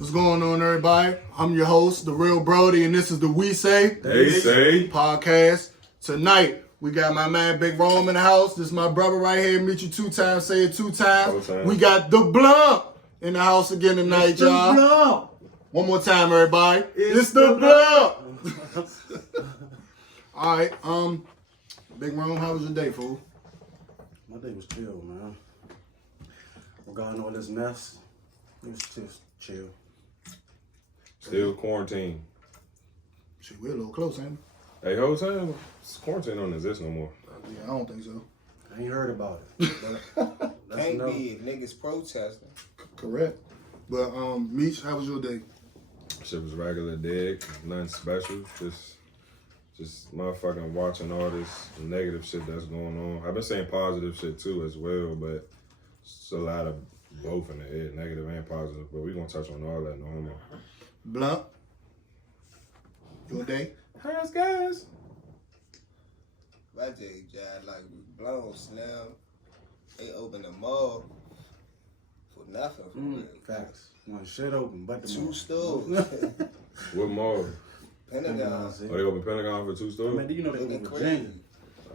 What's going on, everybody? I'm your host, The Real Brody, and this is the We Say They Say podcast. Tonight, we got my man Big Rome in the house. This is my brother right here. Meet you 2 times, say it 2 times. We got the Blunt in the house again tonight, y'all. One more time, everybody. It's the Blunt. All right, Big Rome, how was your day, fool? My day was chill, man. Regarding all this mess, it was just chill. Still quarantine. Shit, we're a little close, ain't Hey, whole time, quarantine don't exist no more. we? Yeah, I don't think so. I ain't heard about it. But Can't be if niggas protesting. Correct. But, Meech, how was your day? Shit was regular dig, nothing special. Just motherfucking watching all this negative shit that's going on. I've been saying positive shit too as well, but it's a lot of both in the head, negative and positive. But we gonna touch on all that no more. Blunt, your day? How's guys? My day, Jad, like blown slam. They open the mall for nothing for real. Facts. One shit open, but the 2 stores. What mall? Pentagon. Oh, they open Pentagon for 2 stores? Man, do you know they They open crazy. Virginia?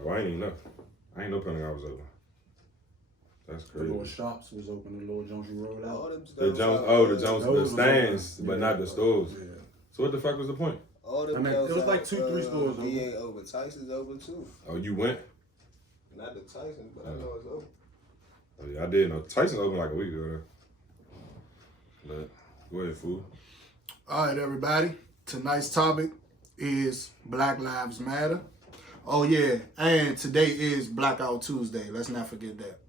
Oh, I ain't even know. I ain't know Pentagon was open. That's The little crazy. shops was open, the little Jones you rolled All out. them The stores. Jones, the Those stands, was but open. not the stores. Yeah. So what the fuck was the point? All them I mean, it was like 2, 3 stores open. VA over. Tyson's open too. Oh, you went? Not the Tyson, but I know it's open. Oh, yeah, I did know. Tyson's open like a week ago. But go ahead, fool. All right, everybody. Tonight's topic is Black Lives Matter. Oh, yeah. And today is Blackout Tuesday. Let's not forget that.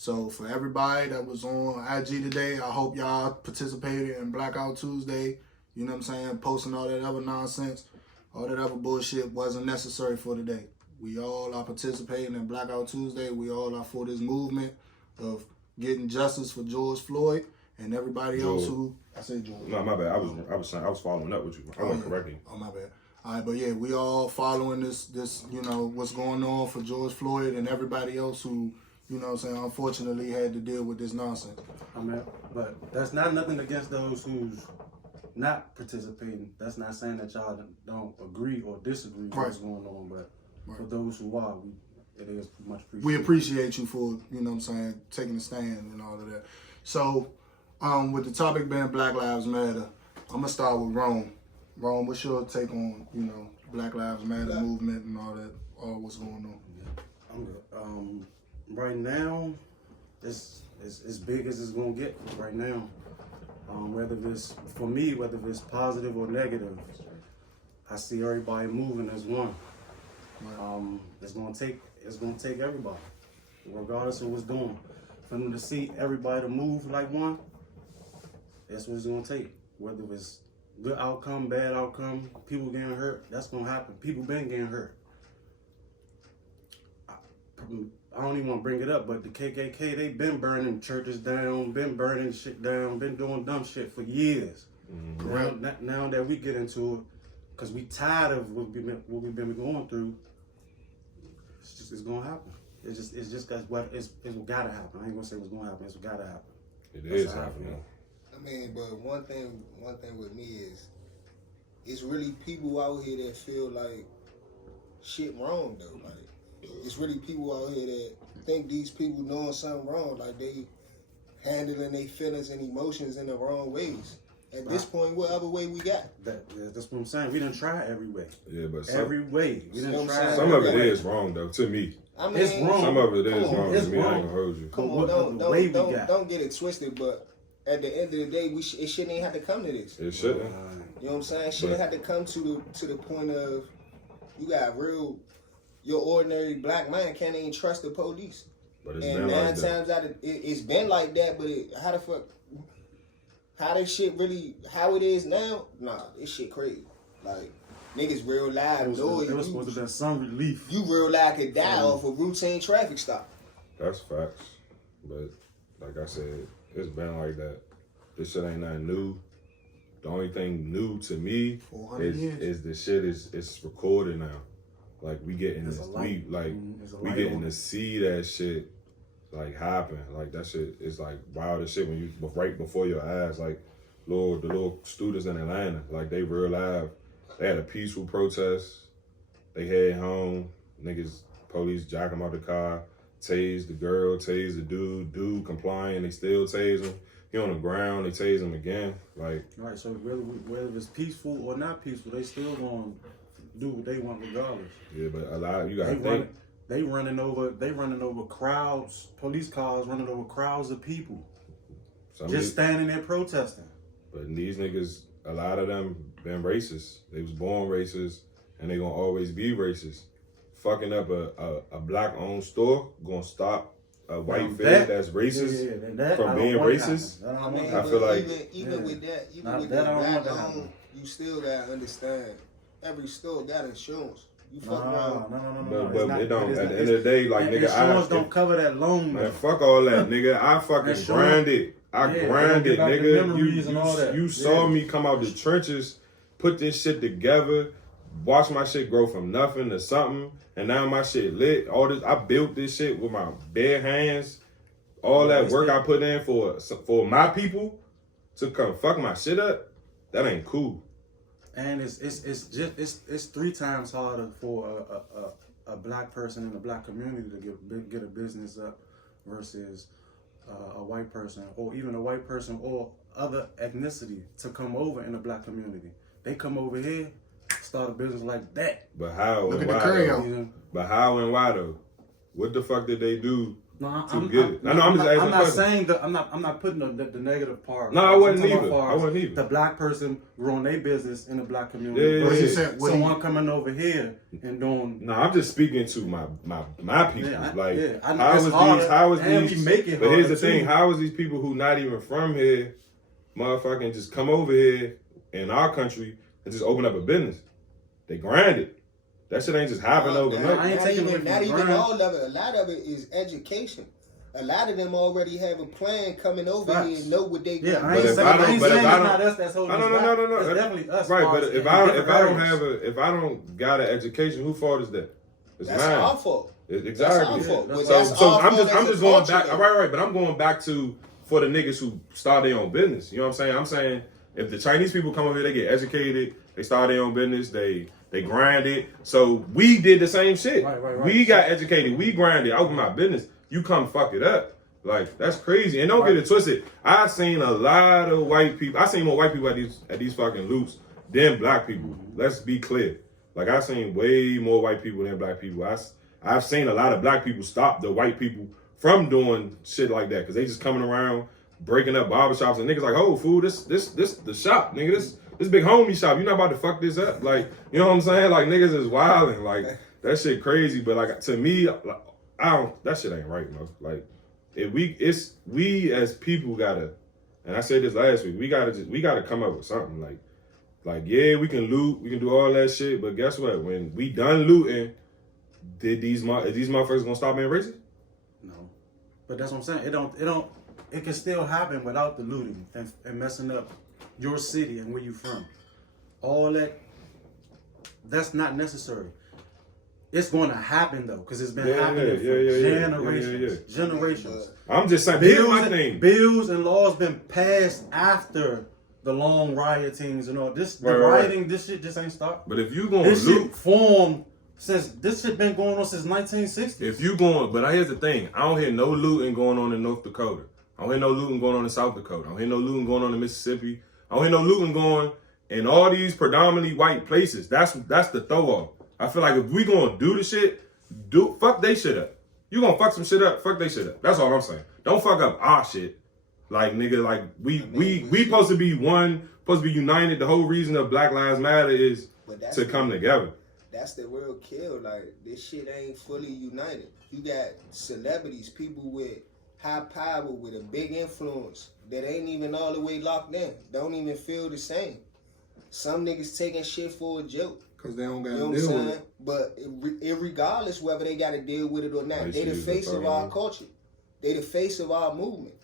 So for everybody that was on IG today, I hope y'all participated in Blackout Tuesday. You know what I'm saying? Posting all that other nonsense, all that other bullshit wasn't necessary for today. We all are participating in Blackout Tuesday. We all are for this movement of getting justice for George Floyd and everybody else who I say George. No, my bad. I was following up with you. I wasn't correcting you. Oh, my bad. All right, but yeah, we all following this, you know, what's going on for George Floyd and everybody else who, you know what I'm saying, unfortunately had to deal with this nonsense. I mean, but that's not nothing against those who's not participating. That's not saying that y'all don't agree or disagree with what's going on, but for those who are, it is much appreciated. We appreciate you for, you know what I'm saying, taking a stand and all of that. So, with the topic being Black Lives Matter, I'm going to start with Rome. Rome, what's your take on, you know, Black Lives Matter movement and all that, all what's going on? I'm good. Right now, it's as big as it's gonna get right now. Whether it's for me, whether it's positive or negative, I see everybody moving as one. It's gonna take everybody, regardless of what's going. For them to see everybody to move like one, that's what it's gonna take. Whether it's good outcome, bad outcome, people getting hurt, that's gonna happen. People been getting hurt. I don't even want to bring it up, but the KKK, they been burning churches down, been burning shit down, been doing dumb shit for years. Now that we get into it, because we tired of what we've been going through, it's gonna happen. It's just it's gotta happen. I ain't gonna say what's gonna happen. It's gotta happen. It is happening. I mean, but one thing with me is, it's really people out here that feel like shit wrong though. Like, it's really people out here that think these people doing something wrong, like they handling their feelings and emotions in the wrong ways. At this point, whatever way we got. That's what I'm saying. We done try every way. Yeah, but Every way. We done try. some of it is wrong though, to me. I mean, It's wrong. Some of it is wrong to It's me. I wrong. ain't gonna hold you. Come But on, the way we got. don't get it twisted, but at the end of the day, it shouldn't even have to come to this. It shouldn't. You know what I'm saying? Shouldn't have to come to the point of you got your ordinary black man can't even trust the police. But it's And been 9 like that. times out of it's been like that, but how the fuck, how this shit really, how it is now? Nah, this shit crazy. Like, niggas real live It was supposed to be some relief. You real live could die off a routine traffic stop. That's facts. But like I said, it's been like that. This shit ain't nothing new. The only thing new to me 400 years. is the shit is recorded now. Like we getting There's this, a light. we getting to see that shit like happen. Like that shit is like wild as shit when you right before your eyes. Like the little students in Atlanta. Like, they real live. They had a peaceful protest. They head home. Niggas, police jack them out the car, tase the girl, tase the dude. Dude complying, they still tase him. He on the ground, they tase him again. Like, Right, so whether it's peaceful or not peaceful, they still gonna do what they want regardless. yeah, but a lot, you gotta think. They running over crowds, police cars running over crowds of people. Just standing there protesting. But these niggas, a lot of them been racist. They was born racist, and they gonna always be racist. Fucking up a black-owned store gonna stop a white fed that's racist from being racist. I feel like even with that black-owned, you still gotta understand. Every store got insurance. You fuck around. No. But it don't. At the end of the day, like, nigga, insurance don't cover that loan. Man, fuck all that, nigga. I fucking grinded. Grinded, nigga. You saw me come out the trenches, put this shit together, watch my shit grow from nothing to something, and now my shit lit. All this, I built this shit with my bare hands. All that work I put in for my people to come fuck my shit up, that ain't cool. And it's 3 times harder for a black person in the black community to get a business up versus a white person, or even a white person or other ethnicity to come over in the black community. They come over here, start a business like that. But how Look and at the why though? Creole. But how and why though? What the fuck did they do I'm get it? I'm not saying that. I'm not putting the negative part. No, I wasn't either. The black person growing their business in the black community. Yeah. Someone coming over here and doing. No, I'm just speaking to my people. Yeah, how is these? We make it but here's the too. thing: how is these people who not even from here, motherfucking, just come over here in our country and just open up a business? They grind it. That shit ain't just happen overnight. I ain't taking away from not the even grind. all of it. A lot of it is education. A lot of them already have a plan coming over here and know what they Yeah, do. I ain't saying it's not us that's holding us back. No. It's definitely us. Right, but if I don't got an education, whose fault is that? It's That's mine. our fault. Exactly. That's our fault. But So that's our I'm fault just as a going culture, back. though. Right. But I'm going back to for the niggas who start their own business. You know what I'm saying? I'm saying if the Chinese people come over here, they get educated, they start their own business, they grind it. So we did the same shit. Right. We got educated, we grinded. I opened my business. You come fuck it up. Like, that's crazy. And don't get it twisted. I seen a lot of white people. I seen more white people at these fucking loops than black people. Let's be clear. Like, I seen way more white people than black people. I've seen a lot of black people stop the white people from doing shit like that because they just coming around breaking up barbershops and niggas like, oh, fool, this the shop, nigga. This big homie shop. You're not about to fuck this up. Like, you know what I'm saying? Like, niggas is wilding. Like, that shit crazy. But like, to me, like, that shit ain't right, man. Like, we as people gotta, and I said this last week, we gotta come up with something. Like yeah, we can loot, we can do all that shit, but guess what? When we done looting, is these motherfuckers gonna stop being racist? No, but that's what I'm saying. It can still happen without the looting and messing up your city and where you from. All that's not necessary. It's going to happen though, because it's been happening for generations. I'm just saying, here's my thing. Bills and laws been passed after the long riotings and all this. Rioting, this shit just ain't stopped. But if you going this loot, shit formed since this shit been going on since 1960. If you going, but here's the thing: I don't hear no looting going on in North Dakota. I don't hear no looting going on in South Dakota. I don't hear no looting going on in Mississippi. I don't hear no looting going in all these predominantly white places. That's the throw off. I feel like if we gonna do the shit, fuck they shit up. You gonna fuck some shit up, fuck they shit up. That's all I'm saying. Don't fuck up our shit. Like, nigga, like we supposed to be one, supposed to be united. The whole reason of Black Lives Matter is to come together. That's the real kill. Like, this shit ain't fully united. You got celebrities, people with high power, with a big influence that ain't even all the way locked in. Don't even feel the same. Some niggas taking shit for a joke. Because they don't got to You know what deal I'm with saying? But regardless whether they got to deal with it or not, they the face of our culture. They the face of our movement.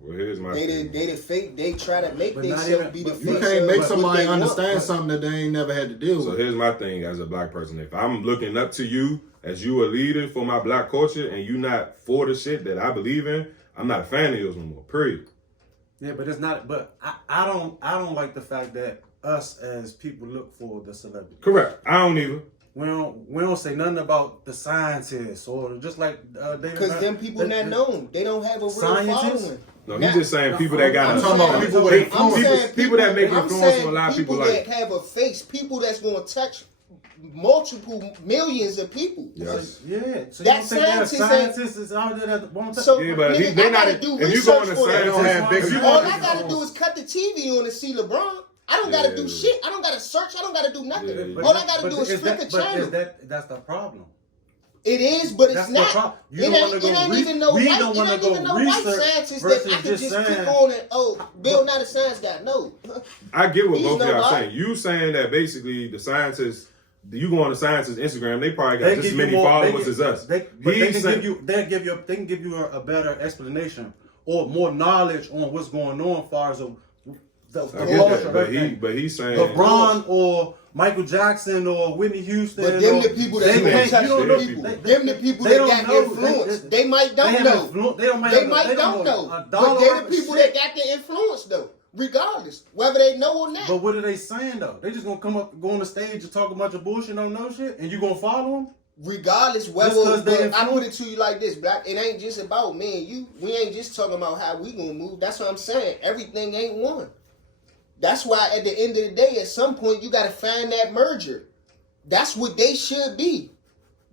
Well, here's my thing. They the fake. They try to make themselves be the face. You can't make somebody understand something that they ain't never had to deal with. So here's my thing as a black person. If I'm looking up to you as you a leader for my black culture and you not for the shit that I believe in, I'm not a fan of yours no more. Period. Yeah, but it's not. But I don't like the fact that us as people look for the celebrity. Correct. I don't either. We don't say nothing about the scientists or just like Because them people not known. They don't have a real Scientists? following. No, he's just saying people that got I'm talking about people with influence. people that make I'm influence saying on a lot of people that like. have a face, people that's going to touch multiple millions of people. Yes. Yeah, so That you don't think there are scientist ain't- scientists is out there that won't touch? So Yeah, but nigga, they're I not. gotta do If you go on research the for that. They don't have big if you people. go All on I gotta do is cut the TV on to see LeBron. I don't gotta do Yeah. shit. I don't gotta search. I don't gotta do nothing. Yeah. All I gotta do is is flick that, a but channel. that's the problem. It is, but it's That's the not. problem. It You don't ain't, wanna it go ain't re- even no we white. don't It wanna ain't go even no white research scientists that versus I can just just click saying- on and Bill, not a science guy. No. I get what He's both of y'all nobody. saying. You saying that basically the scientists, you go on the scientists' Instagram, they probably got They just as give many you more, followers as us. They He's saying- they can give you a better explanation or more knowledge on what's going on as far as the I get culture, that, everything. but he's saying LeBron or Michael Jackson or Whitney Houston. But them or, the people they that's going can't- to touch you don't the know- people. they- Them the people they that don't got know. influence. They might They don't have know. influ- They don't might They have- might they don't know. a But dollar they're worth the of people shit. that got the influence though. Regardless, whether they know or not. But what are they saying though? They just gonna come up, go on the stage and talk a bunch of bullshit, don't know shit, and you gonna follow them? Regardless, Just whether 'cause they but I put it influence- to you like this, Black. It ain't just about me and you. We ain't just talking about how we gonna move. That's what I'm saying. Everything ain't one. That's why at the end of the day, at some point, you gotta find that merger. That's what they should be.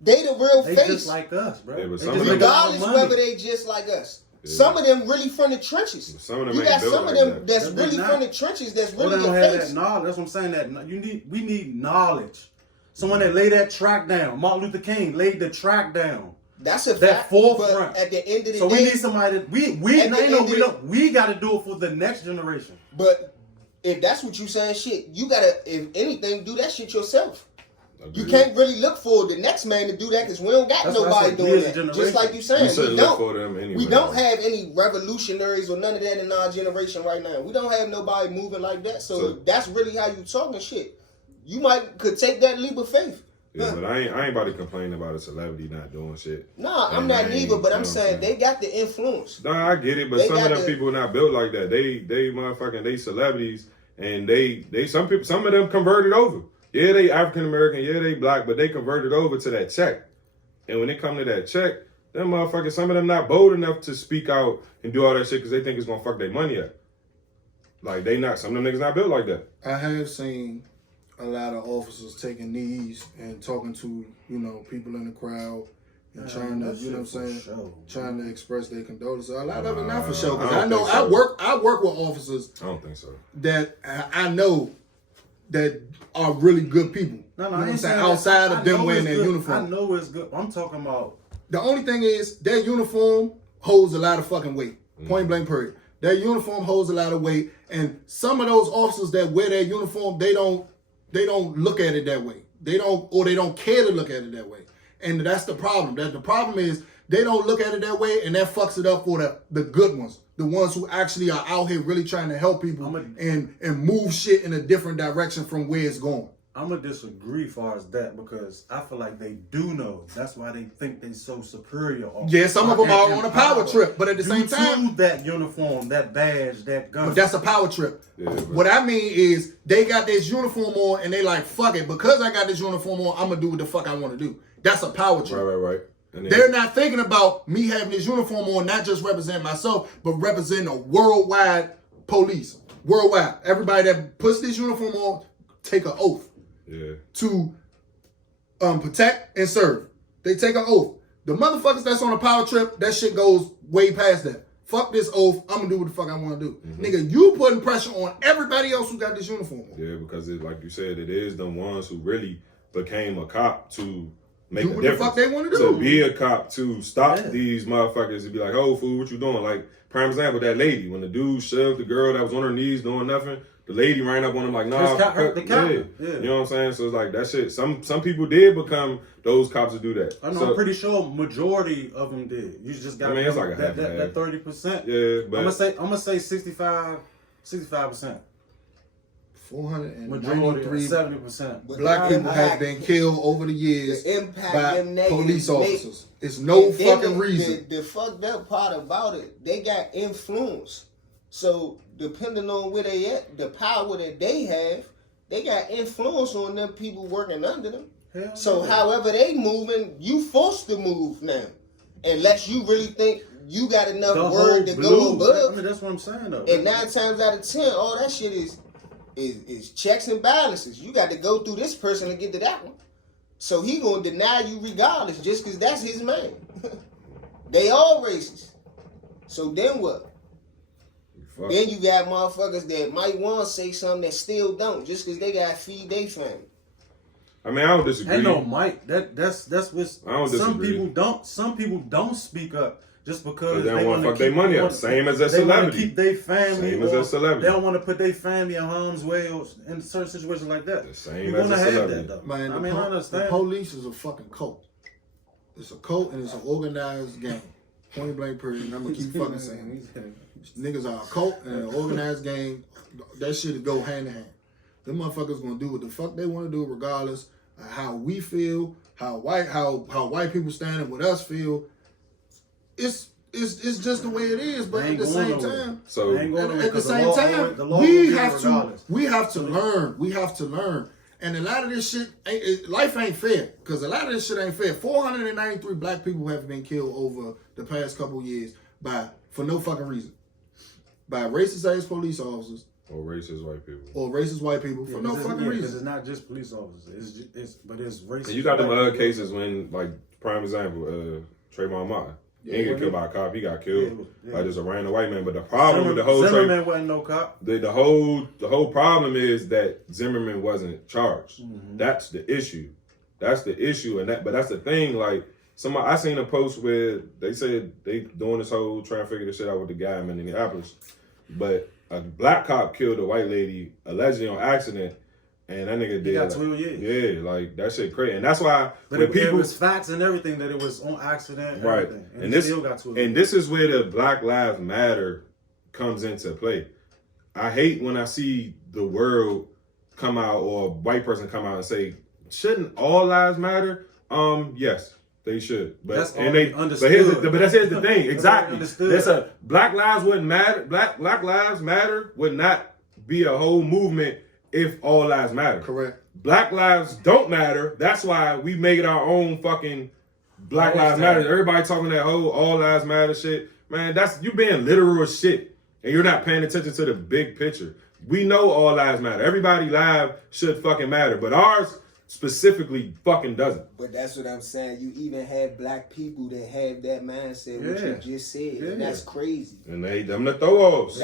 They the real They face. just like us, bro. Yeah, but They some just of them- make a lot of Regardless money. whether they just like us. Yeah. Some of them really from the trenches. Some of them You ain't got built some of like them that. that's They really not. from the trenches that's Well, really they don't your have face. that knowledge. That's what I'm saying. That we need knowledge. Someone that laid that track down. Martin Luther King laid the track down. That's a That fact. forefront. But at the end of the So day, we need somebody that we At the end of we got to do it for the next generation. but if that's what you saying, shit, you gotta, if anything, do that shit yourself. You Agreed. can't really look for the next man to do that because we don't got That's why I nobody said we doing as a that. generation. Just like you We saying, shouldn't we look don't. for them anyway. We don't have any revolutionaries or none of that in our generation right now. We don't have nobody moving like that. So if that's really how you talking shit, you could take that leap of faith. Yeah, but I ain't about to complain about a celebrity not doing shit. Nah, I'm And not I ain't- neither, but you I'm know saying what I'm they got the influence. Nah, I get it, but They some of got them the- people not built like that. They motherfucking they celebrities, and some of them converted over. Yeah, they African American, yeah, they black, but they converted over to that check. And when it come to that check, them motherfuckers, some of them not bold enough to speak out and do all that shit because they think it's gonna fuck their money up. Like some of them niggas not built like that. I have seen a lot of officers taking knees and talking to, people in the crowd and trying to, you know what I'm saying, trying to express their condolences. A lot of it not for sure, because I I don't know think so. I work with officers I don't think so. that I know that are really good people. No, You know what I I'm ain't saying? saying Outside that. of I them know wearing it's their good. uniform. I know it's good. I'm talking about. The only thing is their uniform holds a lot of fucking weight. Point blank period. Their uniform holds a lot of weight, and some of those officers that wear their uniform, they don't look at it that way. They don't care to look at it that way. And that's the problem. The problem is they don't look at it that way, and that fucks it up for the good ones. The ones who actually are out here really trying to help people and move shit in a different direction from where it's going. I'm gonna disagree as far as that because I feel like they do know. That's why they think they so superior. Yeah, some of them are on a power trip, but at the same Due time, to that uniform, that badge, that gun. but that's a power trip. Yeah, but- What I mean is they got this uniform on and they like, fuck it, because I got this uniform on, I'm gonna do what the fuck I want to do. That's a power trip. Right. And then, They're not thinking about me having this uniform on, not just representing myself, but representing a worldwide police. Worldwide. Everybody that puts this uniform on, take an oath to protect and serve. They take an oath. The motherfuckers that's on a power trip, that shit goes way past that. Fuck this oath. I'm gonna do what the fuck I want to do. Nigga, you putting pressure on everybody else who got this uniform on. Yeah, because like you said, it is the ones who really became a cop to make Do a what the difference. fuck they want to To do. be a cop to stop these motherfuckers and be like, oh, fool, what you doing? Like, prime example, that lady, when the dude shoved the girl that was on her knees doing nothing, the lady ran up on him like, nah. The cop. Yeah. You know what I'm saying? So it's like, that shit, some people did become those cops to do that. I know, So, I'm pretty sure majority of them did. You just got it's like a half and that half. 30%. Yeah, but I'm gonna say 65%. 493 Majority 70%. black people have been killed over the years The impact by them niggas police make- officers. It's no And then fucking reason. The fucked up part about it, they got influence. So depending on where they at, the power that they have, they got influence on them people working under them. Hell So yeah. however they moving, you forced to move now, unless you really think you got enough The word to whole go blue. above. I mean, that's what I'm saying though. And 9 times out of 10, all that shit is checks and balances. You got to go through this person to get to that one. So he gonna deny you regardless, just because that's his man. They all racist. So then what? Fuck. Then you got motherfuckers that might want to say something that still don't, just because they got to feed their family. I mean, I don't disagree. Ain't no Mike. That's what I don't some disagree. people don't. Some people don't speak up just because They don't want to fuck their keep- money they up. wanna- Same as a They want celebrity. to keep their family. Same as or a celebrity. They don't want to put their family in harm's way or in certain situations like that. The same You as want a to have celebrity. that though. Man, I mean, I the understand. police is a fucking cult. It's a cult and it's an organized gang. Point blank period. And I'm gonna keep fucking saying it. Niggas are a cult and an organized gang. That shit go hand in hand. Them motherfuckers gonna do what the fuck they want to do, regardless of how we feel, how white people standing with us feel. It's just the way it is. But at the same time, So Ain't going nowhere at the 'cause same law time, always- the law we will get have it to regardless. learn. We have to learn. And a lot of this shit, life ain't fair. Because a lot of this shit ain't fair. 493 black people have been killed over the past couple years for no fucking reason. By racist ass police officers or racist white people. or racist white people for no fucking Because reason. it's not just police officers. But it's racist. And you got them white other people. cases when, like, prime example, Trayvon Martin. He didn't get killed by a cop. He got killed by just a random white man. But the problem with the whole Zimmerman wasn't no cop. the whole problem is that Zimmerman wasn't charged. Mm-hmm. That's the issue. That's the issue, but that's the thing. Like I seen a post where they said they doing this whole trying to figure this shit out with the guy in Minneapolis, but a black cop killed a white lady allegedly on accident, and that nigga did got like, 12 years. Yeah, like that shit crazy, and that's why But when it people was facts and everything that it was on accident. And right, everything. and he this still got 12 and years. this is where the Black Lives Matter comes into play. I hate when I see the world come out or a white person come out and say, "Shouldn't all lives matter?" Yes, they should. But That's and already they understood. but here's the thing. Exactly. understood. That's a Black Lives wouldn't matter. Black Lives Matter would not be a whole movement if all lives matter. Correct. Black lives don't matter. That's why we made our own fucking Black Lives Matter. Everybody talking that whole all lives matter shit. Man, that's you being literal as shit. And you're not paying attention to the big picture. We know all lives matter. Everybody live should fucking matter. But ours specifically fucking doesn't. But that's what I'm saying. You even have black people that have that mindset, which you just said, and that's crazy. And they them the throw-offs.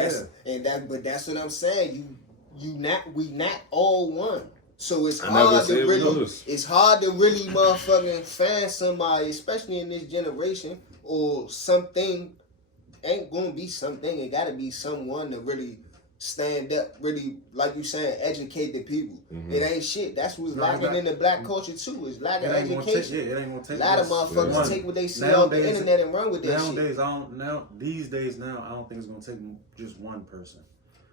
But that's what I'm saying. We not all one. So it's I never hard said to we really, was. it's hard to really motherfucking find somebody, especially in this generation, or something. Ain't gonna be something. It gotta be someone to really stand up, really, like you saying, educate the people. Mm-hmm. It ain't shit. That's what's lacking in the black culture too. Is lack of It ain't education. it ain't gonna take A lot of motherfuckers take what they see off the internet and run with that shit. These days, I don't think it's gonna take just one person.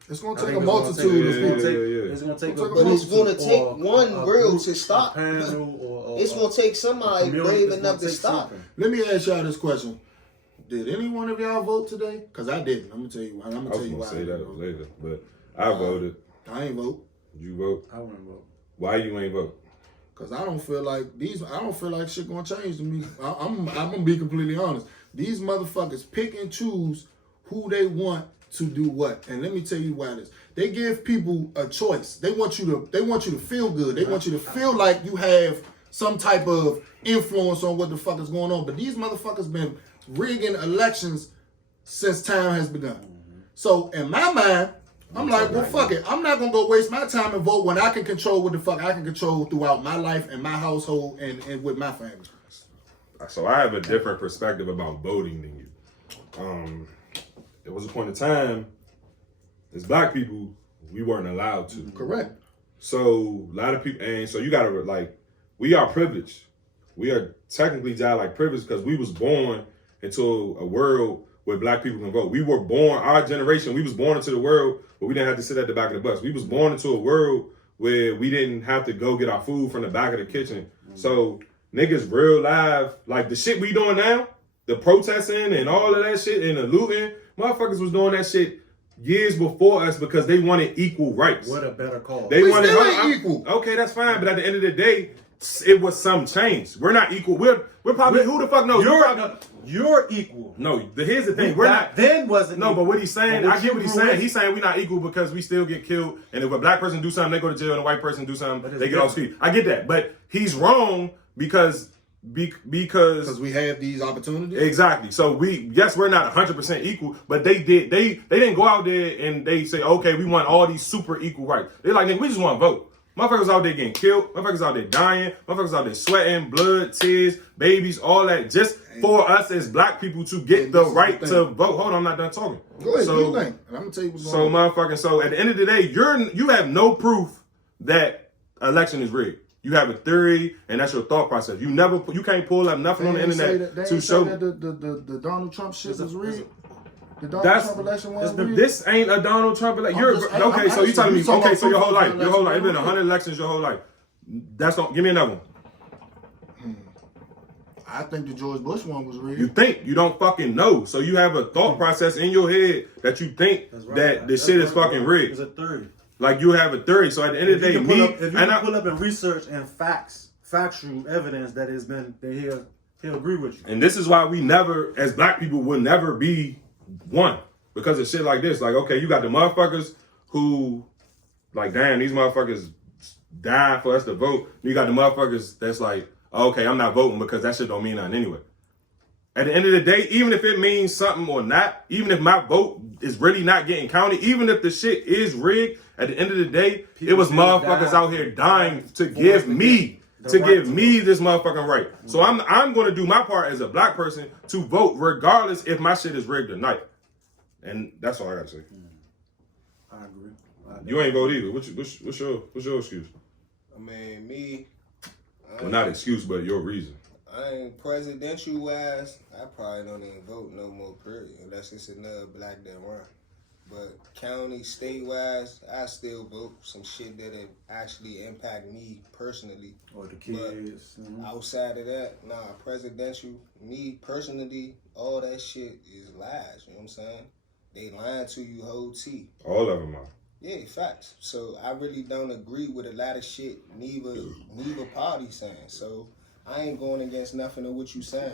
It's gonna I take think a it's gonna multitude of take- people. It's gonna take But a But it's group gonna take or one a real group, to stop. a panel, or It's gonna take somebody community. brave It's enough gonna to take stop. something. Let me ask y'all this question. Did any one of y'all vote today? Because I didn't. I'm gonna tell you why. I was gonna say that later, but I voted. I ain't vote. You vote. I wouldn't vote. Why you ain't vote? Cause I don't feel like shit gonna change to me. I'm gonna be completely honest. These motherfuckers pick and choose who they want to do what. And let me tell you why this. They give people a choice. They want you to feel good. They want you to feel like you have some type of influence on what the fuck is going on. But these motherfuckers been rigging elections since time has begun. So in my mind, I'm like, well, fuck it. I'm not gonna go waste my time and vote when I can control what the fuck I can control throughout my life and my household and with my family. So I have a different perspective about voting than you. There was a point in time, as black people, we weren't allowed to. Correct. So a lot of people, and so you gotta like, we are privileged. We are technically privileged because we was born into a world where black people can vote. We were born, our generation, we was born into the world where we didn't have to sit at the back of the bus. We was born into a world where we didn't have to go get our food from the back of the kitchen. So niggas real live, like the shit we doing now, the protesting and all of that shit and the looting, motherfuckers was doing that shit years before us because they wanted equal rights. What a better call. They We wanted still ain't equal. Okay, that's fine, but at the end of the day, it was some change. We're not equal. We're probably who the fuck knows? You're equal. No, here's the thing. We're not. Then wasn't. No, but what he's saying, But I get what he's you saying. He's saying we're not equal because we still get killed. And if a black person do something, they go to jail. And a white person do something, they get off street. I get that, but he's wrong because we have these opportunities. Exactly. So we're not 100% equal, but they didn't go out there and they say, okay, we want all these super equal rights. They're like, nigga, we just want to vote. Motherfuckers out there getting killed. Motherfuckers out there dying. Motherfuckers out there sweating, blood, tears, babies, all that, just for us as black people to get the right to vote. Hold on, I'm not done talking. Go ahead, do your thing. And I'm gonna tell you what's going on. So at the end of the day, you have no proof that election is rigged. You have a theory, and that's your thought process. You can't pull up nothing on the internet to show that the Donald Trump shit was rigged. The Donald Trump election was rigged. This ain't a Donald Trump election. So you telling me? Okay, so your whole life, it's been 100 elections your whole life. Give me another one. I think the George Bush one was rigged. You think, you don't fucking know. So you have a thought process in your head that you think that the shit is fucking rigged. It's a theory. Like you have a theory. So at the end of the day, pull up and research and factual evidence that has been that he'll agree with you. And this is why we never, as black people, will never be one because of shit like this. Like, okay, you got the motherfuckers who, like, damn, these motherfuckers died for us to vote. You got the motherfuckers that's like, okay, I'm not voting because that shit don't mean nothing anyway. At the end of the day, even if it means something or not, even if my vote is really not getting counted, even if the shit is rigged, at the end of the day, it was motherfuckers out here dying to give me this motherfucking right. So I'm going to do my part as a black person to vote regardless if my shit is rigged or not. And that's all I got to say. I agree. You ain't vote either. What's your excuse? I mean, me. Well, not excuse, but your reason. I ain't presidential wise. I probably don't even vote no more. Period. Unless it's another black that run. But county, state wise, I still vote some shit that actually impact me personally. Or the kids. But outside of that, nah, presidential, me personally, all that shit is lies. You know what I'm saying? They lying to you whole T. All of them are. Yeah, facts. So I really don't agree with a lot of shit neither party saying. So I ain't going against nothing of what you saying.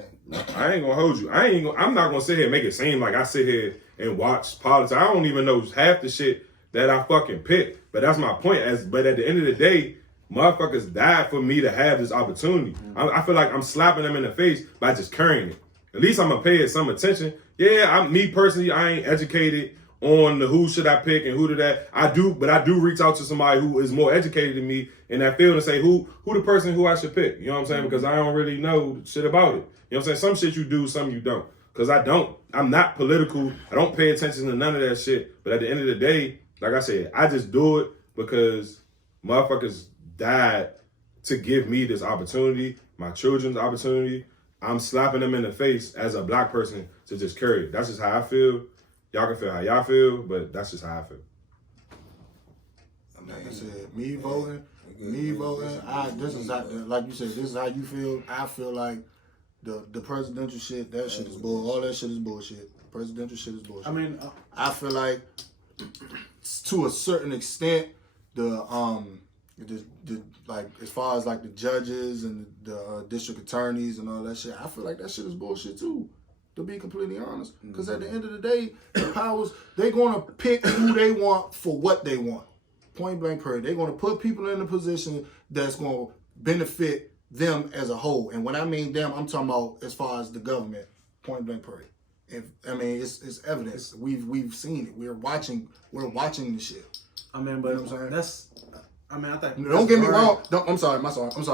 I ain't gonna hold you. I'm not gonna sit here and make it seem like I sit here and watch politics. I don't even know half the shit that I fucking pick. But that's my point. But at the end of the day, motherfuckers died for me to have this opportunity. I feel like I'm slapping them in the face by just carrying it. At least I'm gonna pay it some attention. Yeah, me personally, I ain't educated on the who should I pick and who to that. But I do reach out to somebody who is more educated than me in that field and say who the person who I should pick. You know what I'm saying? Because I don't really know shit about it. You know what I'm saying? Some shit you do, some you don't. Because I'm not political. I don't pay attention to none of that shit. But at the end of the day, like I said, I just do it because motherfuckers died to give me this opportunity, my children's opportunity. I'm slapping them in the face as a black person to just carry it. That's just how I feel. Y'all can feel how y'all feel, but that's just how I feel. Like I said, me voting, this is how, like you said, this is how you feel. I feel like the presidential shit, that shit is bull. All that shit is bullshit. Presidential shit is bullshit. I mean, I feel like to a certain extent, like as far as like the judges and the district attorneys and all that shit, I feel like that shit is bullshit too. To be completely honest, because at the end of the day, the powers, they're gonna pick who they want for what they want. Point blank period. They're gonna put people in a position that's gonna benefit them as a whole. And when I mean them, I'm talking about as far as the government. Point blank period. It's evidence. We've seen it. We're watching the shit. I mean, but you know what I'm saying? I think. Don't get me wrong. I'm sorry.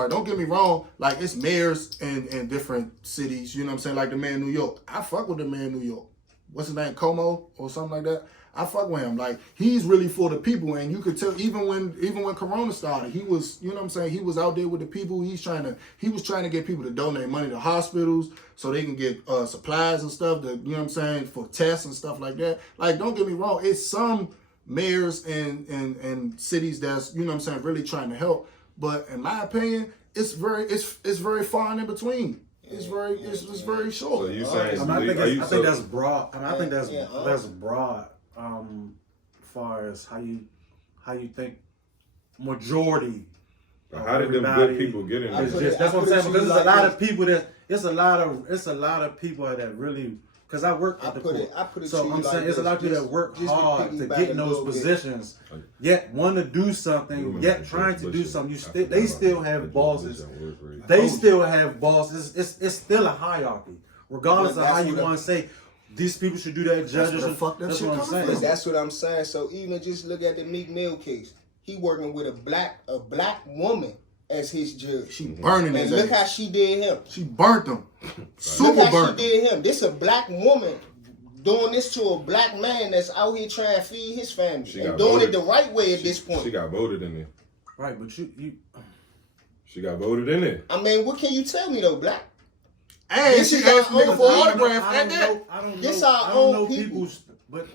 Don't get me wrong. Like, it's mayors in different cities. You know what I'm saying? Like the mayor in New York. I fuck with the mayor in New York. What's his name? Como or something like that. I fuck with him. Like, he's really for the people, and you could tell even when Corona started, he was, you know what I'm saying? He was out there with the people. He was trying to get people to donate money to hospitals so they can get supplies and stuff. You know what I'm saying? For tests and stuff like that. Like, don't get me wrong. It's some mayors and cities that's, you know what I'm saying, really trying to help, but in my opinion, it's very far and in between. It's very short. So you saying? I think that's broad. I think that's broad. far as how you think majority. How did them good people get in It's there? just, that's what I'm saying, because there's a lot of people that it's a lot of people that really, because I work at the court. So I'm saying it's a lot of people that work hard to get in those positions, yet want to do something, yet trying to do something. They still have bosses. They still have bosses. It's still a hierarchy, regardless of how you want to say these people should do that. Judges, that's what I'm saying. That's what I'm saying. So even just look at the Meek Mill case. He working with a black woman as his judge. She burning his ass. Look how she did him. She burnt him. Super look how burnt she did him. This a black woman doing this to a black man that's out here trying to feed his family and doing it the right way at this point. She got voted in there. Right, but you. She got voted in there. I mean, what can you tell me though, Black? Hey, she asked nigga for autograph. I don't This know. our I don't know own people. people's, but.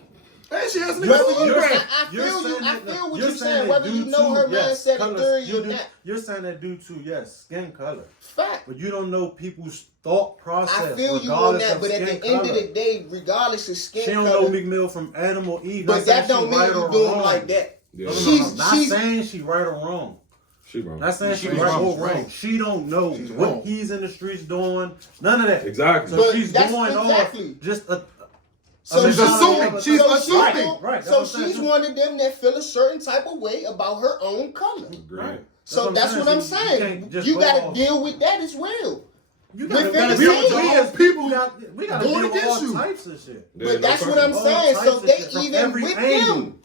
Hey, she asked nigga for autograph. I feel what you're saying. Whether you know her mindset or theory or not. You're saying that due to, yes, skin color. Fact. But you don't know people's thought process. I feel you on that, but at the end of the day, regardless of skin color. She don't know Meek Mill from Adam or Eve. But that don't mean you doing like that. Yeah. No, not saying she right or wrong. She wrong. Not saying she right or wrong. She don't know what he's in the streets doing. None of that. Exactly. So she's going off just a. So she's assuming. She's assuming. Right. So she's one of them that feel a certain type of way about her own color. Right. So that's what I'm saying. You got to deal with that as well. You got to people we got going to deal against with you. all types of shit. But that's what I'm saying. So they even with them.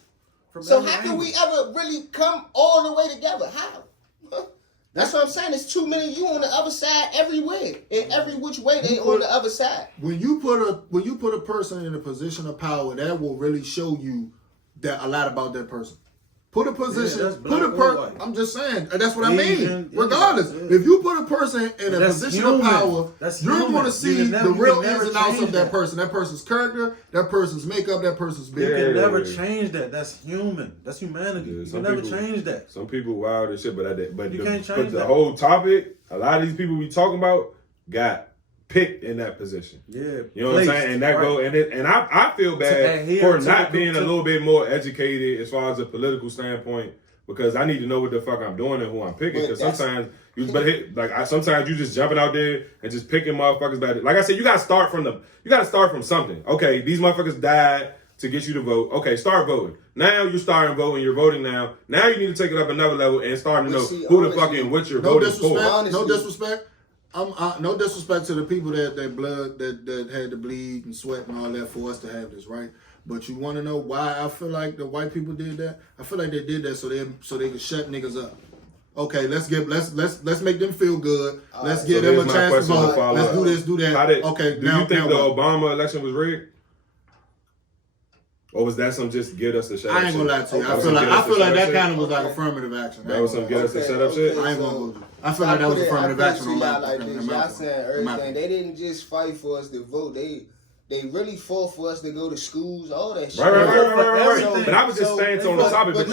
So how can we ever really come all the way together? How? That's what I'm saying. It's too many you on the other side everywhere. In every which way they on the other side. When you put a person in a position of power, that will really show you that a lot about that person. Put a position, I'm just saying, that's what I mean. Regardless, if you put a person in a position of power, you're going to see the real ins and outs of that person. That person's character, that person's makeup, that person's being. You can never change that. That's human. That's humanity. You can never change that. Some people wild and shit, but you can't change the that. whole topic, a lot of these people we talking about got picked in that position. Yeah. You know what I'm saying? And that and I feel bad for not being a little bit more educated as far as a political standpoint, because I need to know what the fuck I'm doing and who I'm picking. Because sometimes sometimes you just jumping out there and just picking motherfuckers back. Like I said, you gotta start from something. Okay, these motherfuckers died to get you to vote. Okay, start voting. Now you're starting voting. You're voting now. Now you need to take it up another level and starting to know who the fuck and what you're voting for. No disrespect. No disrespect to the people that had to bleed and sweat and all that for us to have this, right? But you want to know why I feel like the white people did that? I feel like they did that so they could shut niggas up. Okay, let's make them feel good. Let's give them a chance to vote. Let's do this, do that. Okay, do you think the Obama election was rigged? Or was that some just get us to shut up? I ain't gonna lie to you. I feel like that kind of was like affirmative action. That was some get us to shut up shit? I ain't gonna go. I feel like that was affirmative action on my like this. Y'all saying everything. They didn't just fight for us to vote. They really fought for us to go to schools, all that shit. Right. But I was just staying on the topic. But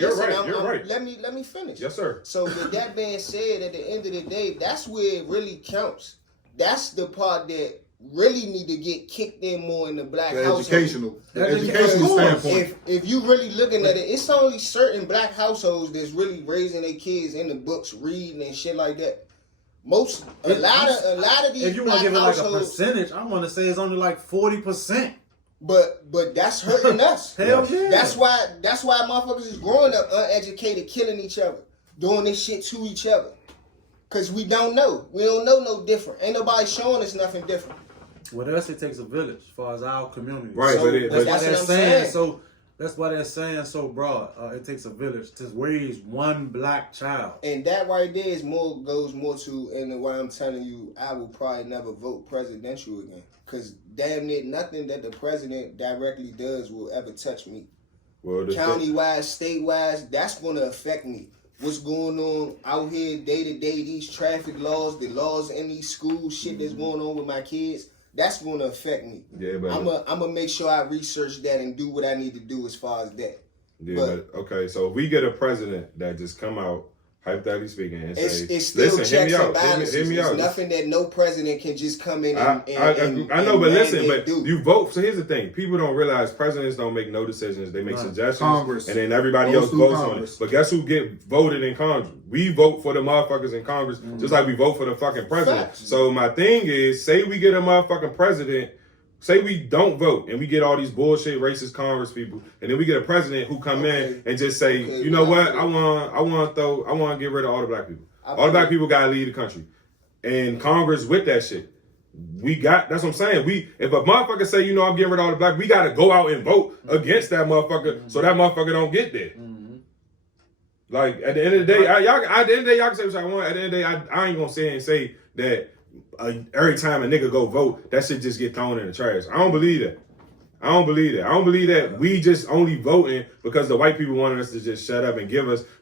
you're right. Let me finish. Yes, sir. So with that being said, at the end of the day, that's where it really counts. That's the part that really need to get kicked in more in the black household. Educational standpoint. If you really looking at it, it's only certain black households that's really raising their kids in the books, reading and shit like that. A lot of these. If you want to give it like a percentage, I'm gonna say it's only like 40%. But that's hurting us. Hell yeah. That's why motherfuckers is growing up uneducated, killing each other, doing this shit to each other. Cause we don't know. We don't know no different. Ain't nobody showing us nothing different. With us, it takes a village as far as our community. Right, so but that's what I'm saying. So that's why they're saying so broad. It takes a village to raise one black child. And that right there goes more to, and what I'm telling you, I will probably never vote presidential again. Because damn near nothing that the president directly does will ever touch me. Well, county-wise, state-wise, that's going to affect me. What's going on out here day to day, these traffic laws, the laws in these schools, shit that's going on with my kids, that's going to affect me. Yeah, but I'm going to make sure I research that and do what I need to do as far as that. Yeah, but okay, so if we get a president that just come out hypothetically speaking, and It's say, still listen, hear checks me and out, balances. hear me It's out. nothing that no president can just come in I know, but listen, but do. you vote. So here's the thing: people don't realize presidents don't make no decisions; they make suggestions, Congress. and then everybody else votes on it. But guess who get voted in Congress? We vote for the motherfuckers in Congress, just like we vote for the fucking president. Facts. So my thing is, say we get a motherfucking president. Say we don't vote and we get all these bullshit racist Congress people, and then we get a president who come in and just say, you know what, I want to get rid of all the black people. All the black people gotta leave the country. And Congress with that shit. That's what I'm saying. If a motherfucker say, you know, I'm getting rid of all the black, we gotta go out and vote against that motherfucker so that motherfucker don't get there. Like at the end of the day, y'all can say what y'all want. At the end of the day, I ain't gonna say that every time a nigga go vote, that shit just get thrown in the trash. I don't believe that. I don't believe that we just only voting because the white people wanted us to just shut up and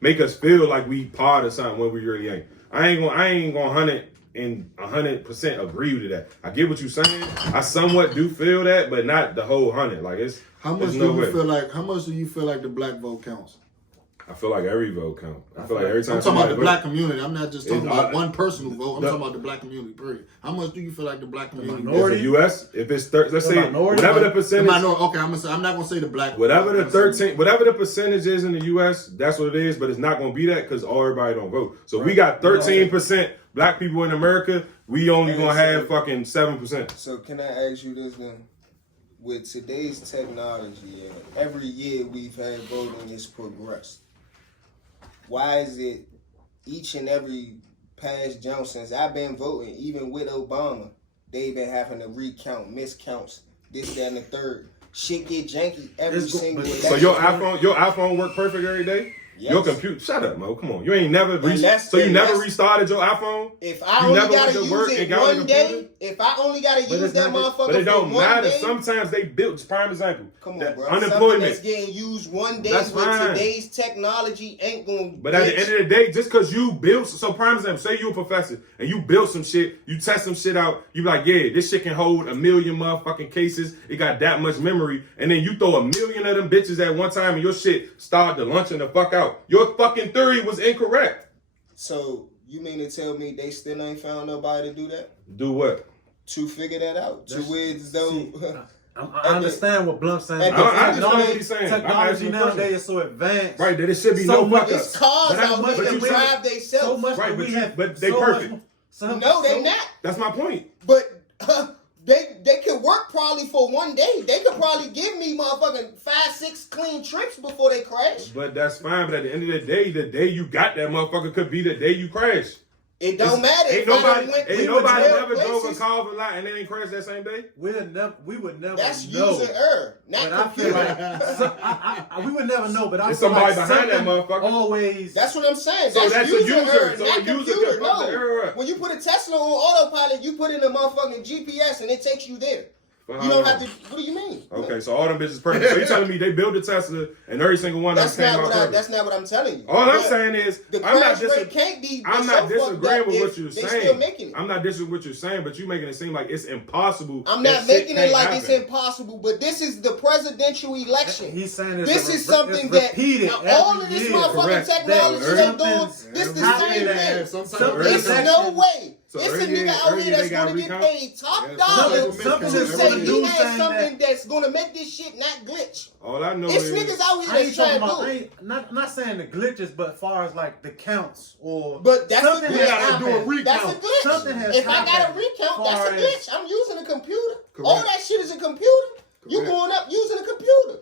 make us feel like we part of something when we really ain't. I ain't gonna 100% agree with that. I get what you're saying. I somewhat do feel that, but not the whole 100. Like it's how much do you feel like the black vote counts? I feel like every vote counts. I feel like every time. I'm talking about the black community. I'm not just talking about one personal vote. I'm talking about the black community. Period. How much do you feel like the black community? In the U.S., if it's let's say whatever the percentage. Okay, I'm not gonna say the black. Whatever the percentage is in the U.S., that's what it is. But it's not gonna be that because everybody don't vote. So we got 13% black people in America. We only gonna have fucking 7%. So can I ask you this then? With today's technology, every year we've had voting is progressed. Why is it each and every past jump since I've been voting, even with Obama, they've been having to recount, miscounts, this, that, and the third. Shit get janky every single day. So your iPhone work perfect every day? Yes. Your computer, shut up, Mo. Come on, you ain't never never restarted your iPhone. If I only gotta use it one day, if I only gotta use that motherfucker, but it don't for matter. One day, Sometimes they built. Prime example. Come on, bro. Unemployment something that's getting used one day that's with fine. Today's technology ain't gonna. But at the end of the day, just because you built, so prime example, say you a professor and you built some shit, you test some shit out, you be like, yeah, this shit can hold 1 million motherfucking cases. It got that much memory, and then you throw 1 million of them bitches at one time, and your shit started to lunch the fuck out. Your fucking theory was incorrect. So you mean to tell me they still ain't found nobody to do that? Do what? To figure that out. To where though. I understand what Blunt's saying. I understand what he's saying. Technology nowadays is so advanced. Right, that it should be no fuck up. It's cars out there that drive themselves. So much right, but they perfect. No, they not. That's my point. But they could work probably for one day. They could probably give me motherfucking 5-6 clean trips before they crash. But that's fine. But at the end of the day you got that motherfucker could be the day you crash. It don't matter. Ain't nobody never drove a car over lot and they didn't crash that same day. We would never. That's know. user error, not but I feel computer. like we would never know. But I There's feel somebody like behind that motherfucker. Always. That's what I'm saying. So that's a user. Error, So not a user computer. can fuck the error up. When you put a Tesla on autopilot, you put in a motherfucking GPS and it takes you there. You don't have to. What do you mean? Okay, so all them bitches perfect. So you telling me they built a Tesla and every single one of them came out perfect? That's not what I'm telling you. All I'm saying is the I'm not disagreeing with what you're saying. Still making it. I'm not disagreeing with what you're saying, but you making it seem like it's impossible. I'm not making it like it's impossible, but this is the presidential election. He's saying this is something that all of this motherfucking technology they doing. This the same thing. There's no way. So it's a nigga out here that's going to get paid top dollar to say he has something that's going to make this shit not glitch. All I know it's is niggas out here that's trying to do. Not saying the glitches, but as far as like the counts or. But that's something a glitch. Do a recount. That's a glitch. Something has if I got a recount, that's a glitch. I'm using a computer. All that shit is a computer. You going up using a computer.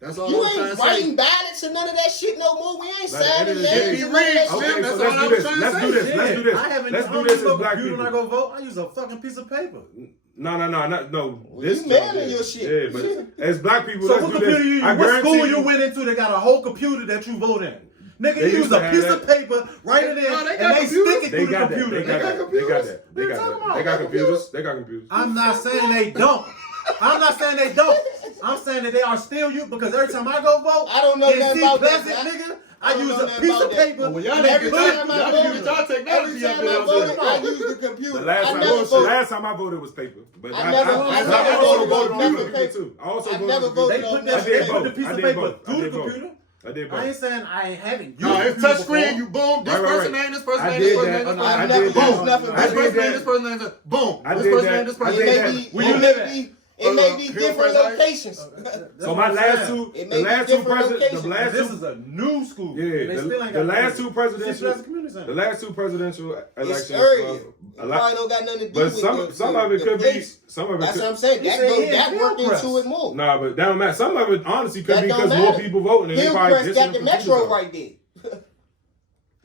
That's all you I'm ain't writing ballots and none of that shit no more. We ain't signing names and none of that shit. That's all I'm trying to say. Let's do this. Let's do this as black people. When I go vote, I use a fucking piece of paper. No. This you mailing your shit. Yeah, but as black people, so let's what do computer this. you use? What school you went into? They got a whole computer that you vote in. Nigga, you use a piece of paper, write it in, and they stick it through the computer. They got computers. I'm not saying they don't. I'm saying that they are still you because every time I go vote, I don't know nothing about that. Nigga, I use a piece of paper. Well, every time I voted, I use the computer. The last time I voted was paper. But I also voted on the computer too. I also voted on the computer. They put the piece of paper through the computer. I did I both. ain't saying I ain't having. No, it's touch screen. You boom. This Right, person right. name. This person I name. did This person that. name. This I person did name. that. Boom. Nothing. This I did person name. that. This person name. Boom. I This did person that. name. This I person did name. that. Where you live at? It may be Hill different First High? locations. So my last two, It the may be last two different presidents, the locations. last This two, is a new school. yeah, And they still ain't the got last two It's presidential, just a community center. the last two presidential It's elections, early. a It lot, probably don't got nothing to do but with some of it the could be, place. some of it That's could, what I'm saying. He That said goes he that ain't work Hillcrest. into it more. nah, but that don't matter. Some of it honestly could That be don't because more matter. people voting and they probably Hillcrest got the dissing metro computers. right there.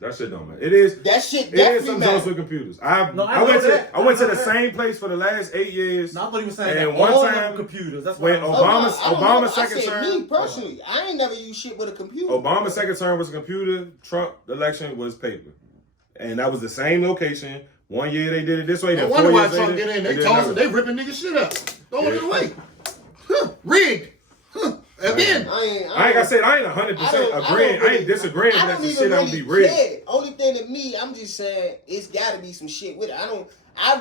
That shit don't matter. It is. That shit It is definitely some matters. jokes with computers. I No, I went know to that. I went I to know the that. same place for the last 8 years. No, I thought you were saying And that one all time of them computers. That's when what Oh, no, Obama's I don't know. second I said term, me personally. I ain't never used shit with a computer. Obama's second term was a computer. Trump election was paper, and that was the same location. 1 year they did it this way. No Then wonder 4 why years Trump later, get in. they They did tossing. another. They ripping niggas shit up. Throwing it Yeah. away. Rigged. Again. I ain't gonna say I ain't 100% agreeing. I ain't disagreeing with I that don't even shit that would really be rigged. care. Only thing to me, I'm just saying it's got to be some shit with it. I don't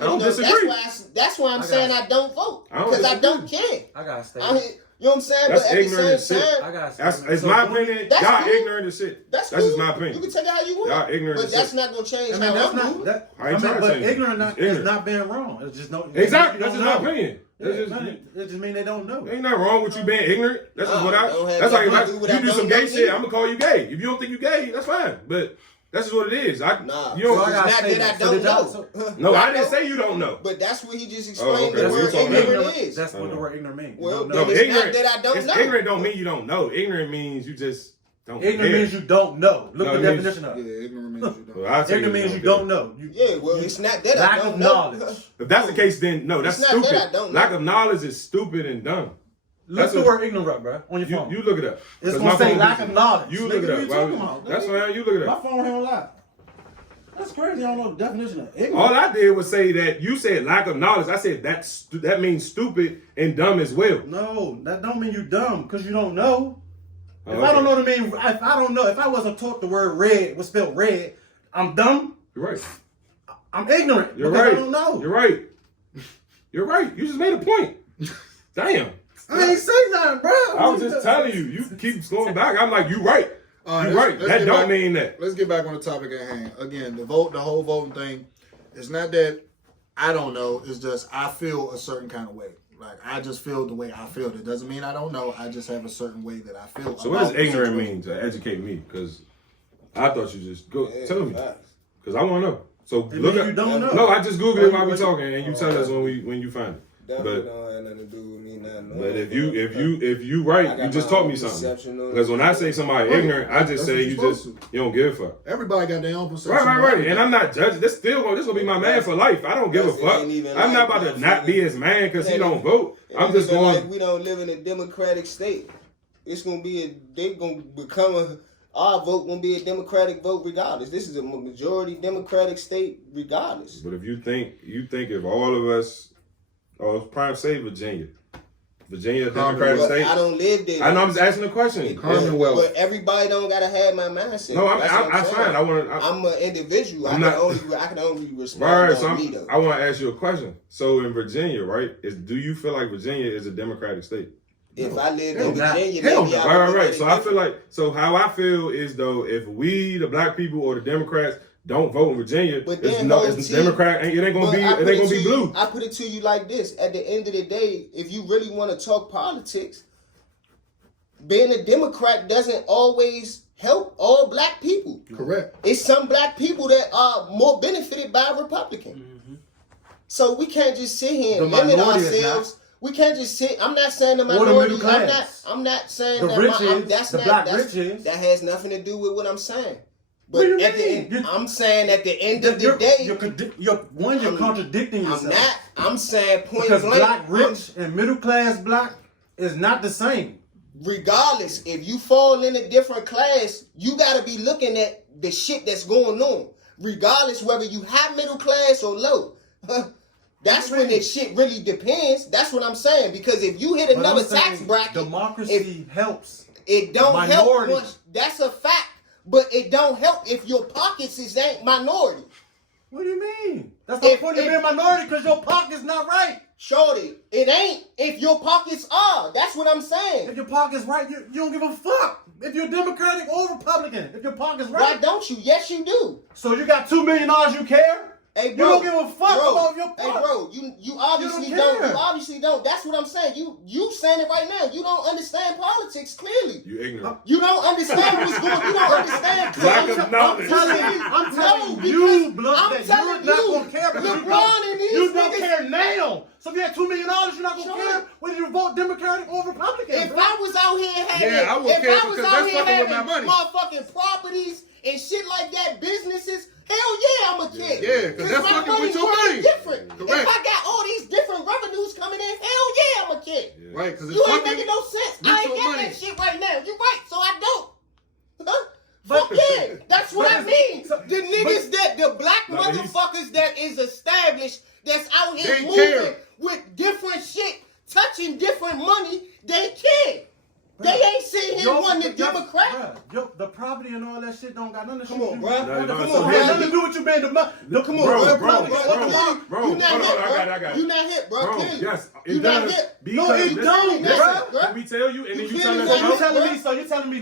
know, disagree. That's why I'm saying I don't vote I don't because I disagree. don't care. I gotta stay. You know what I'm saying? That's but at ignorant the as same shit. time, I gotta stay. It's my opinion. That's Y'all cool. ignorant as shit. that's just cool. my You opinion. can take it how you want. Y'all ignorant but as that's shit. not gonna change I mean, how that's I'm not moving. that. I ain't trying to but change it. ignorant It's is ignorant. not being wrong. It's just no. Exactly. You That's don't just my know. opinion. That's Yeah, just, it just mean they don't know. ain't nothing wrong with you being ignorant. That's just No, what I. don't have That's like if nothing to do with you I do some don't gay know shit, either. I'm gonna call you gay. If you don't think you gay, that's fine. But that's just what it is. Nah. You don't. So I It's gotta not stay that I there. So don't did y'all- know. no, I know. didn't say you don't know. But that's what he just explained okay. the That's word what you're talking ignorant about. is. That's what the word ignorant means. Well, You don't No, know. it's ignorant. not that I don't it's know. ignorant don't mean you don't know. Ignorant means you just don't. Ignorant care. means you don't know. Look No, the it means- definition of it. Yeah, ignorant means you Well, don't. I'll tell Ignorant means you care. don't know. You, Yeah, well, it's not that I lack don't of know. knowledge. If that's the case, then no, that's It's not stupid. that I don't know. Lack of knowledge is stupid and dumb. Look That's the what- word ignorant up, bro, on your phone. You look it up. It's 'Cause gonna my say phone lack busy. of knowledge. You Nigga, look it what up. you talking about? That's Nigga, fine. You look it My up. phone here on loud. That's crazy. I don't know the definition of ignorant. All I did was say that you said lack of knowledge. I said that means stupid and dumb as well. No, that don't mean you dumb because you don't know. Oh, If okay. I don't know the mean, if I don't know, if I wasn't taught the word red was spelled red, I'm dumb. You're right. I'm ignorant You're because right. I don't know. You're right. You're right. You just made a point. Damn. I ain't say nothing, bro. I was just telling you. You keep going back. I'm like, you right. All You let's- right. let's That get don't back- mean that. Let's get back on the topic at hand. Again, the whole voting thing. It's not that I don't know. It's just I feel a certain kind of way. Like I just feel the way I feel. It doesn't mean I don't know. I just have a certain way that I feel. So what does about the ignorant situation. mean to educate me? Because I thought you just go Yeah, tell me. facts. Because I want to know. So It look mean up. you don't know. No, I just Googled it while we What you- talking, and you tell us when you find it. Definitely But don't have nothing to do with me not knowing. but if you I right, got you just my taught own me something. perception on Because when I say somebody Right. ignorant, I just That's say what you you're just supposed you don't give a fuck. Everybody got their own perception. Right. And I'm not judging. This gonna be my man for life. I don't give a Yes, it fuck. ain't even I'm not like about that, to not be nigga. his man because he It don't ain't- vote. It I'm ain't just even going. like we don't live in a democratic state. It's gonna be they gonna become our vote gonna be a democratic vote regardless. This is a majority democratic state regardless. But if you think if all of us, prime say Virginia, a democratic But state. I don't live there. I know. I'm just asking a question. Commonwealth. But everybody don't gotta have my mindset. No, That's what I'm saying. fine. I want to. I'm an individual. I'm I not- can only respond Right, so on me though. I want to ask you a question. So in Virginia, right, do you feel like Virginia is a democratic state? If I lived Hell in no. Virginia, Hell maybe no. I would look Right. at it So I feel different. like how I feel is though if we the black people or the Democrats don't vote in Virginia, But it's then, no, Ho it's T, Democrat. It ain't gonna But be. I It put ain't gonna to be you- blue. I put it to you like this: at the end of the day, if you really want to talk politics, being a Democrat doesn't always help all black people. Correct. It's some black people that are more benefited by a Republican. So we can't just sit here and The limit minority is ourselves. We can't just sit. I'm not saying the Or the minority. middle class. I'm not saying The that. rich is, that's the not. black That's, rich is. that has nothing to do with what I'm saying. What do But you at the mean? end, I'm saying at the end of the You're day, you're contradicting yourself. I'm not. I'm saying point Because blank. black rich and middle class black is not the same. Regardless, if you fall in a different class, you got to be looking at the shit that's going on. Regardless whether you high middle class or low. That's when the shit really depends. That's what I'm saying. Because if you hit But another I'm saying tax bracket, democracy helps. it don't Minorities. help much. That's a fact. But it don't help if your pockets is ain't minority. What do you mean? That's the If- point of if- being minority because your pocket's not right. Shorty, it ain't if your pockets are. That's what I'm saying. If your pocket's right, you don't give a fuck. if you're Democratic or Republican, if your pocket's Why right. don't you? Yes, you do. So you got $2 million, you care? Hey, You bro, don't give a fuck about your Hey, pocket. bro, you obviously You don't. care. You obviously don't. That's what I'm saying. You saying it right now. You don't understand politics clearly. You ignorant. You don't understand what's going. You don't understand. Lack of knowledge. I'm telling No, you, because blood, I'm that telling you're not you, gonna care. Because LeBron and these you don't niggas- care now. So if you had $2 million, you're not gonna Sure. care whether you vote Democratic or Republican. If bro. I was out here having, Yeah, I would if care I was because out that's here fucking with having my money. motherfucking properties and shit like that, businesses, hell yeah, I'm a kid. Yeah, 'cause that's my fucking with money's your worth money. different. Correct. If I got all these different revenues coming in, hell yeah, I'm a kid. Yeah. Right, because You ain't making no sense. with I ain't your got money. that shit right now. You're right, so I don't. Huh? But- Fuck yeah, that's what I but- mean. so- The niggas the black No, but he's- motherfuckers that is established, that's out here They moving care. with different shit, touching different money, they care. They ain't sitting here wanting the Democrat. Yo, the property and all that shit don't got nothing to Come do on, with bro. you. No, no, Come so on, It here's has bro. nothing to do with you being the Come on, Bro, bro. bro, Bro, bro, you not hold hit, on, bro. I got it. You not hit, bro. Bro, Clearly. yes, You it not does. hit. No, Because it listen, don't, listen, bro. Let me tell you, and then you You tell clearly us not So hit, no. you're telling me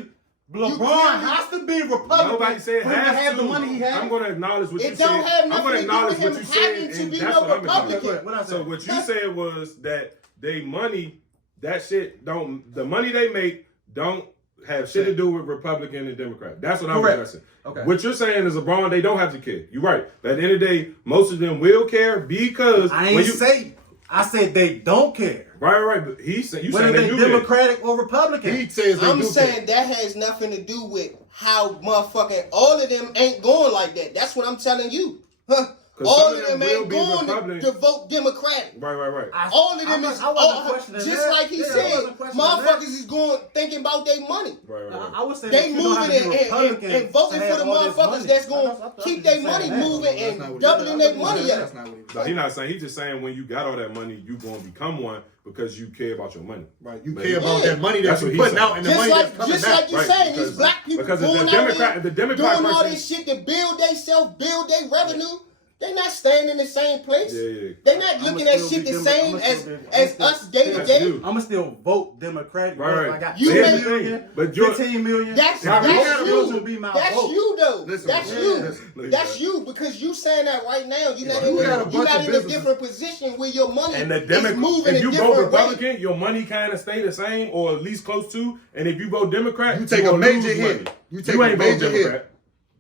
clearly- LeBron has to be Republican Nobody said for him to has have to. the money he has? I'm going to acknowledge what you It said. don't have I'm nothing going to to do acknowledge with what him you said, having to and be that's no what I'm Republican. acknowledging. What I So said? what you said was that they money, that shit don't, the money they make don't have shit to do with Republican and Democrat. That's what I'm Correct. addressing. Okay. What you're saying is LeBron, they don't have to care. You're right. But at the end of the day, most of them will care because I when ain't you say. I said they don't care. right. But he said you Whether saying they they do care. Democratic or Republican. He says they I'm do saying care. that has nothing to do with how motherfucking all of them ain't going like that. That's what I'm telling you. Huh? 'Cause All some of of them them will ain't be going Republican. to vote Democratic. Right. All of them is I wasn't questioning just that. like he Yeah, I said. wasn't questioning Motherfuckers that. is going thinking about their money. Right. I was saying They that you don't have moving to be Republican and voting to for have the all this motherfuckers money. that's going I to thought keep you their were money saying that. moving That's not and what he doubling said. their money That's up. not what he No, said. he's not saying. He's just saying when you got all that money, you gonna become one because you care about your money. Right, you But- care about Yeah. that money That's that what you he's putting out saying. and the Just money like that's coming just back. like you right, saying, because- these black people because if going the out Democrat- here the Democrat doing all person- this shit to build themselves, build their revenue. They not staying in the same place. Yeah. They not I'ma looking at still shit be the Demo- same I'ma as still be- as I'ma us still- day to That's day. you. I'ma still vote Democratic. Right. I got You 10 may- million, but you're- 15 million. That's My that's vote you. will be my That's vote. you though. Listen, That's man, you. listen. That's you because you saying that right now. You're not You in got a a, bunch you're not of in a businesses. different position where your money And the is Democrat, moving if a you vote different way. Republican, your money kind of stay the same or at least close to. And if you vote Democrat, You take a gonna major lose hit. money. You take a ain't voting major hit. Democrat.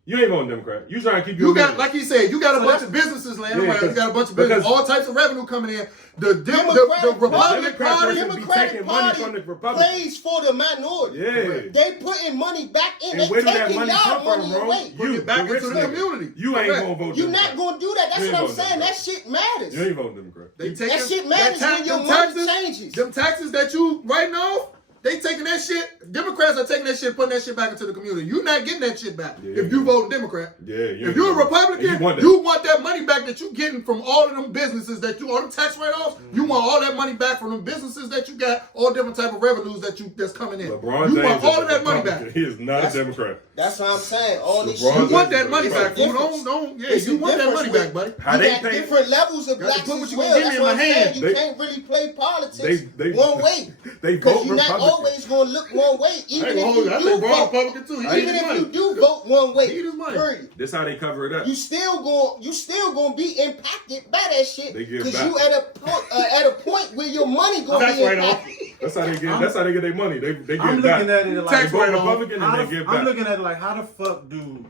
You ain't voting Democrat. You trying to keep You your got, money. like he said, you got a So bunch that's- of businesses laying Yeah, around. You got a bunch of because- business, all types of revenue coming in. The Democratic Republican Democrat Party, person- Democratic taking money Party from the Republicans. plays for the minority. Yeah. They putting money back in. And They where do that taking money y'all come from, money bro? away. Put it back the rich into the nigga. community. You ain't Correct. gonna vote You're Democrat. not gonna do that. That's You what ain't I'm voting saying. That Democrat. shit matters. You ain't voting Democrat. They That taking- shit matters when your them money taxes, changes. Them taxes that you writing off, they taking that shit. Democrats are taking that shit, putting that shit back into the community. You're not getting that shit back Yeah. if you vote Democrat. Yeah. If you're a Republican, And you want that money back that you getting from all of them businesses that you, all them tax write-offs. You want all that money back from them businesses that you got, all different type of revenues that's coming in. LeBron You James want all is of a that money Republican. back. He is not a Democrat. That's what I'm saying. All this LeBron You shit. want that money It's a back, fool. difference. Yeah, It's you a want that difference money with- back, buddy. How You they got pay? different levels of Got to blacks put what as you well. gonna give That's me in what my I'm saying. hand. You They- can't really play politics they- one way. They Because vote you're not Republican. always going to look one way. Even I ain't if gonna hold you you. I do think Braun vote, Republican too. He even need his if money. you do vote one way, He need his money. period. This how they cover it up. You still going to be impacted by that shit They give because back. you at a point where your money going to Tax be write-off. impacted. That's how they get. That's how they get their money. They give I'm back. looking at it like Tax They vote write-off. Republican how and they the- give I'm back. looking at it like how the fuck do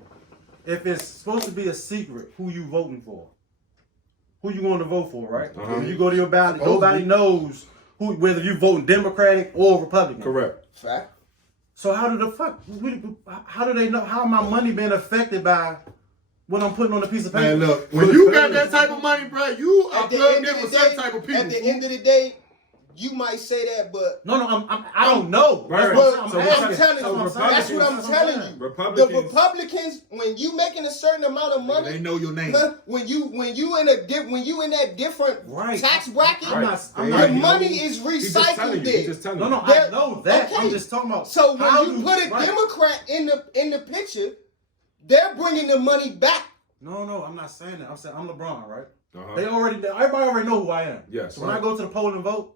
if it's supposed to be a secret who you voting for, who you going to vote for, right? Uh-huh. When you go to your ballot, Supposed to nobody be. knows who whether you voting Democratic or Republican. Correct. Fact. So how do the fuck? How do they know? How my money being affected by what I'm putting on a piece of paper? Man, look, when you got that type of money, bro, you are At the plugged end in of with the certain day, type of people. at the end of the day, you might say that, but No, I don't know. Right. That's what So I'm we're asking. I'm telling so you, That's what I'm that's saying. what I'm telling you. Republicans- The Republicans, when you making a certain amount of money, They know your name. when you in that different Right. tax bracket, I'm not. I'm the not. money is He's just telling recycled you. He's there. just telling No, you. no, They're- I know that. okay. I'm just talking about. So when how you do- put a right. Democrat in the picture, they're bringing the money back. No, I'm not saying that. I'm saying I'm LeBron, right? Uh-huh. Everybody already know who I am. Yes. So when I go to the poll and vote,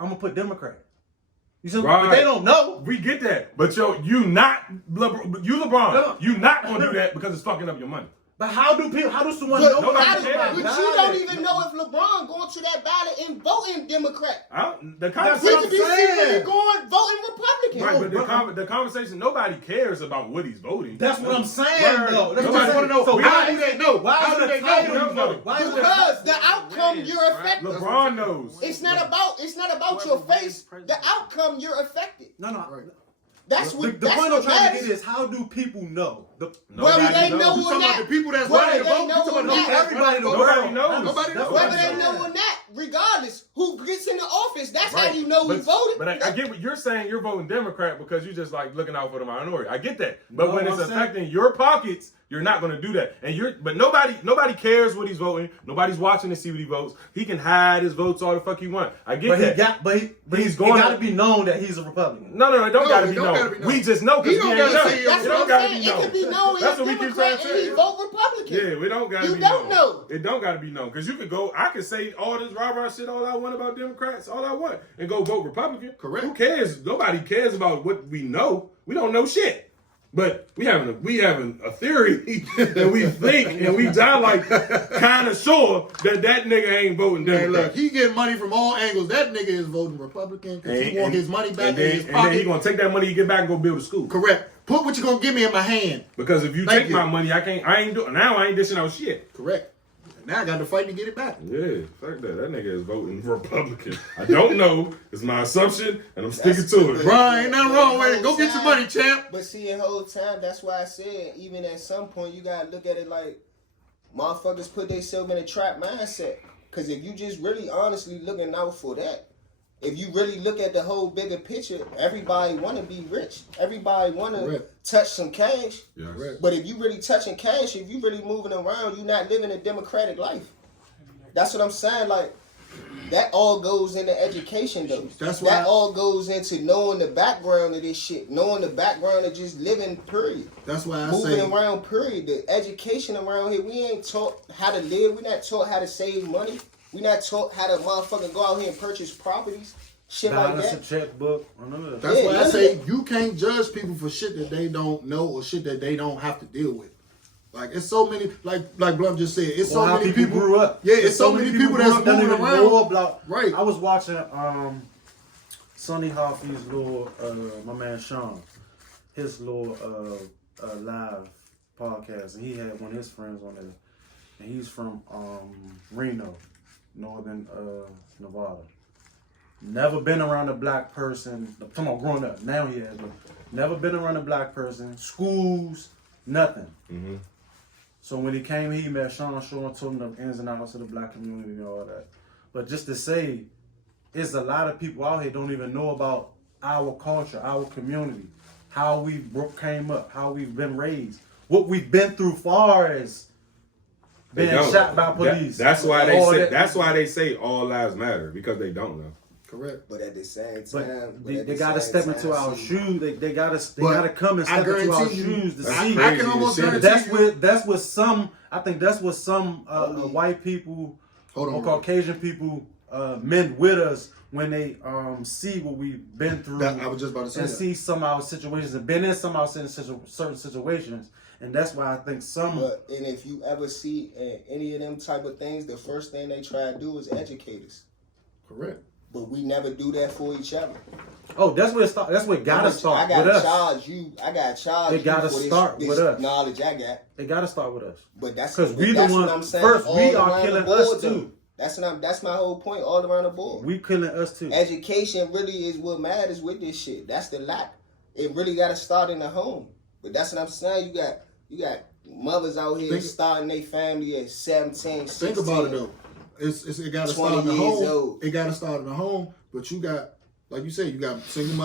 I'm gonna put Democrat. You see, Right. but they don't know. We get that, but you LeBron, you not gonna do that because it's fucking up your money. But how do someone But, know? Nobody cares. but you don't even know if LeBron going to that ballot and voting Democrat. The He conversation, could be secretly going voting Republican. right? But the conversation, nobody cares about what he's voting. That's what I'm saying, Word. though. That's what Nobody- I want to know. So we- how do they know? How do they know? Because the outcome you're affected. LeBron knows. It's not about your face. The outcome you're affected. No. That's The what. point I'm what trying to matters. get is how do people know? Whether they know You or talking about not. the people that's Whether running the they vote? You know talking or about not. Everybody in the Nobody world. knows. Nobody knows. Whether they know or not, regardless, who gets in the office, that's how Right. you know who But- voted. But I get what you're saying. You're voting Democrat because you just like looking out for the minority. I get that. But No, when it's I'm saying- affecting your pockets, you're not going to do that. But nobody cares what he's voting. Nobody's watching to see what he votes. He can hide his votes all the fuck he want. I get that. He's going got to be known that he's a Republican. No, it don't No, gotta it be don't known. gotta be known. We just know He because we don't ain't gotta done say it. That's It what don't I'm gotta saying. be It known. could be known That's he's what we keep Democrat trying to and he say. vote Republican. Yeah, we don't gotta You be don't known. know. It don't gotta be known. Because you could go, I could say all this rah-rah shit all I want about Democrats, all I want, and go vote Republican. Correct. Who cares? Nobody cares about what we know. We don't know shit. But we having a theory that we think and we die like kind of sure that nigga ain't voting Man, Democrat. look, he getting money from all angles. That nigga is voting Republican because he want his money back and in his then pocket. he gonna take that money he get back and go build a school. Correct. Put what you gonna give me in my hand. Because if you Thank take you. my money, I ain't dishing out shit. Correct. Now I got to fight to get it back. Yeah, fuck that. That nigga is voting Republican. I don't know. It's my assumption, and I'm sticking to it. Brian, ain't nothing wrong with it. Go get your money, champ. But see, the whole time, that's why I said, even at some point, you gotta look at it like motherfuckers put themselves in a trap mindset. Because if you just really honestly looking out for that, if you really look at the whole bigger picture, everybody want to be rich. Everybody want to Correct. touch some cash. Yes. Correct. But if you really touching cash, if you really moving around, you're not living a democratic life. That's what I'm saying. Like, that all goes into education, though. That's why that all goes into knowing the background of this shit, knowing the background of just living, period. That's why I Moving say around, period. The education around here, we ain't taught how to live. We not taught how to save money. We not taught how to motherfucking go out here and purchase properties. Shit like Balance a that. checkbook. None of that. that's why Yeah, I yeah. say you can't judge people for shit that they don't know or shit that they don't have to deal with. Like it's so many, like Blum just said, it's so How many people grew up. Yeah, it's so many people that's grew up that moving don't even around. know about. Right. I was watching Sonny Hoffy's little my man Sean, his little live podcast, and he had one of his friends on there, and he's from Reno, northern Nevada. Never been around a black person. I'm talking about growing up. Now he has, but never been around a black person. Schools, nothing. Mm-hmm. So when he came, he met Sean. Sean told him the ins and outs of the black community and all that. But just to say, it's a lot of people out here don't even know about our culture, our community, how we came up, how we've been raised, what we've been through, far as being shot by police. That's why they All say. that. That's why they say all lives matter because they don't know. Correct. But at the same But time, they gotta step into our shoes. They gotta But come and I step into our guarantee you- shoes to I see. can almost Crazy as guarantee shit. That's what some. I think that's what some white people Hold on, or bro. Caucasian people meant with us when they see what we've been through. That- I was just about to say and that. see some of our situations and been in some of our certain situations, and that's why I think some. And if you ever see any of them type of things, the first thing they try to do is educate us. Correct. But we never do that for each other. Oh, that's where it start. That's where it gotta start I gotta with us. charge you. I gotta charge It you gotta for start this with us. knowledge I got. It gotta start with us. But that's Because we the that's one. what I'm saying. First, all we are around the killing board, us though. too. That's my whole point. All around the board. We killing us too. Education really is what matters with this shit. That's the lack. It really got to start in the home. But that's what I'm saying. You got mothers out here starting their family at 17, 16. Think about it though. It got to 20 start in the years home. old. It got to start in the home. But you got, like you said, you got single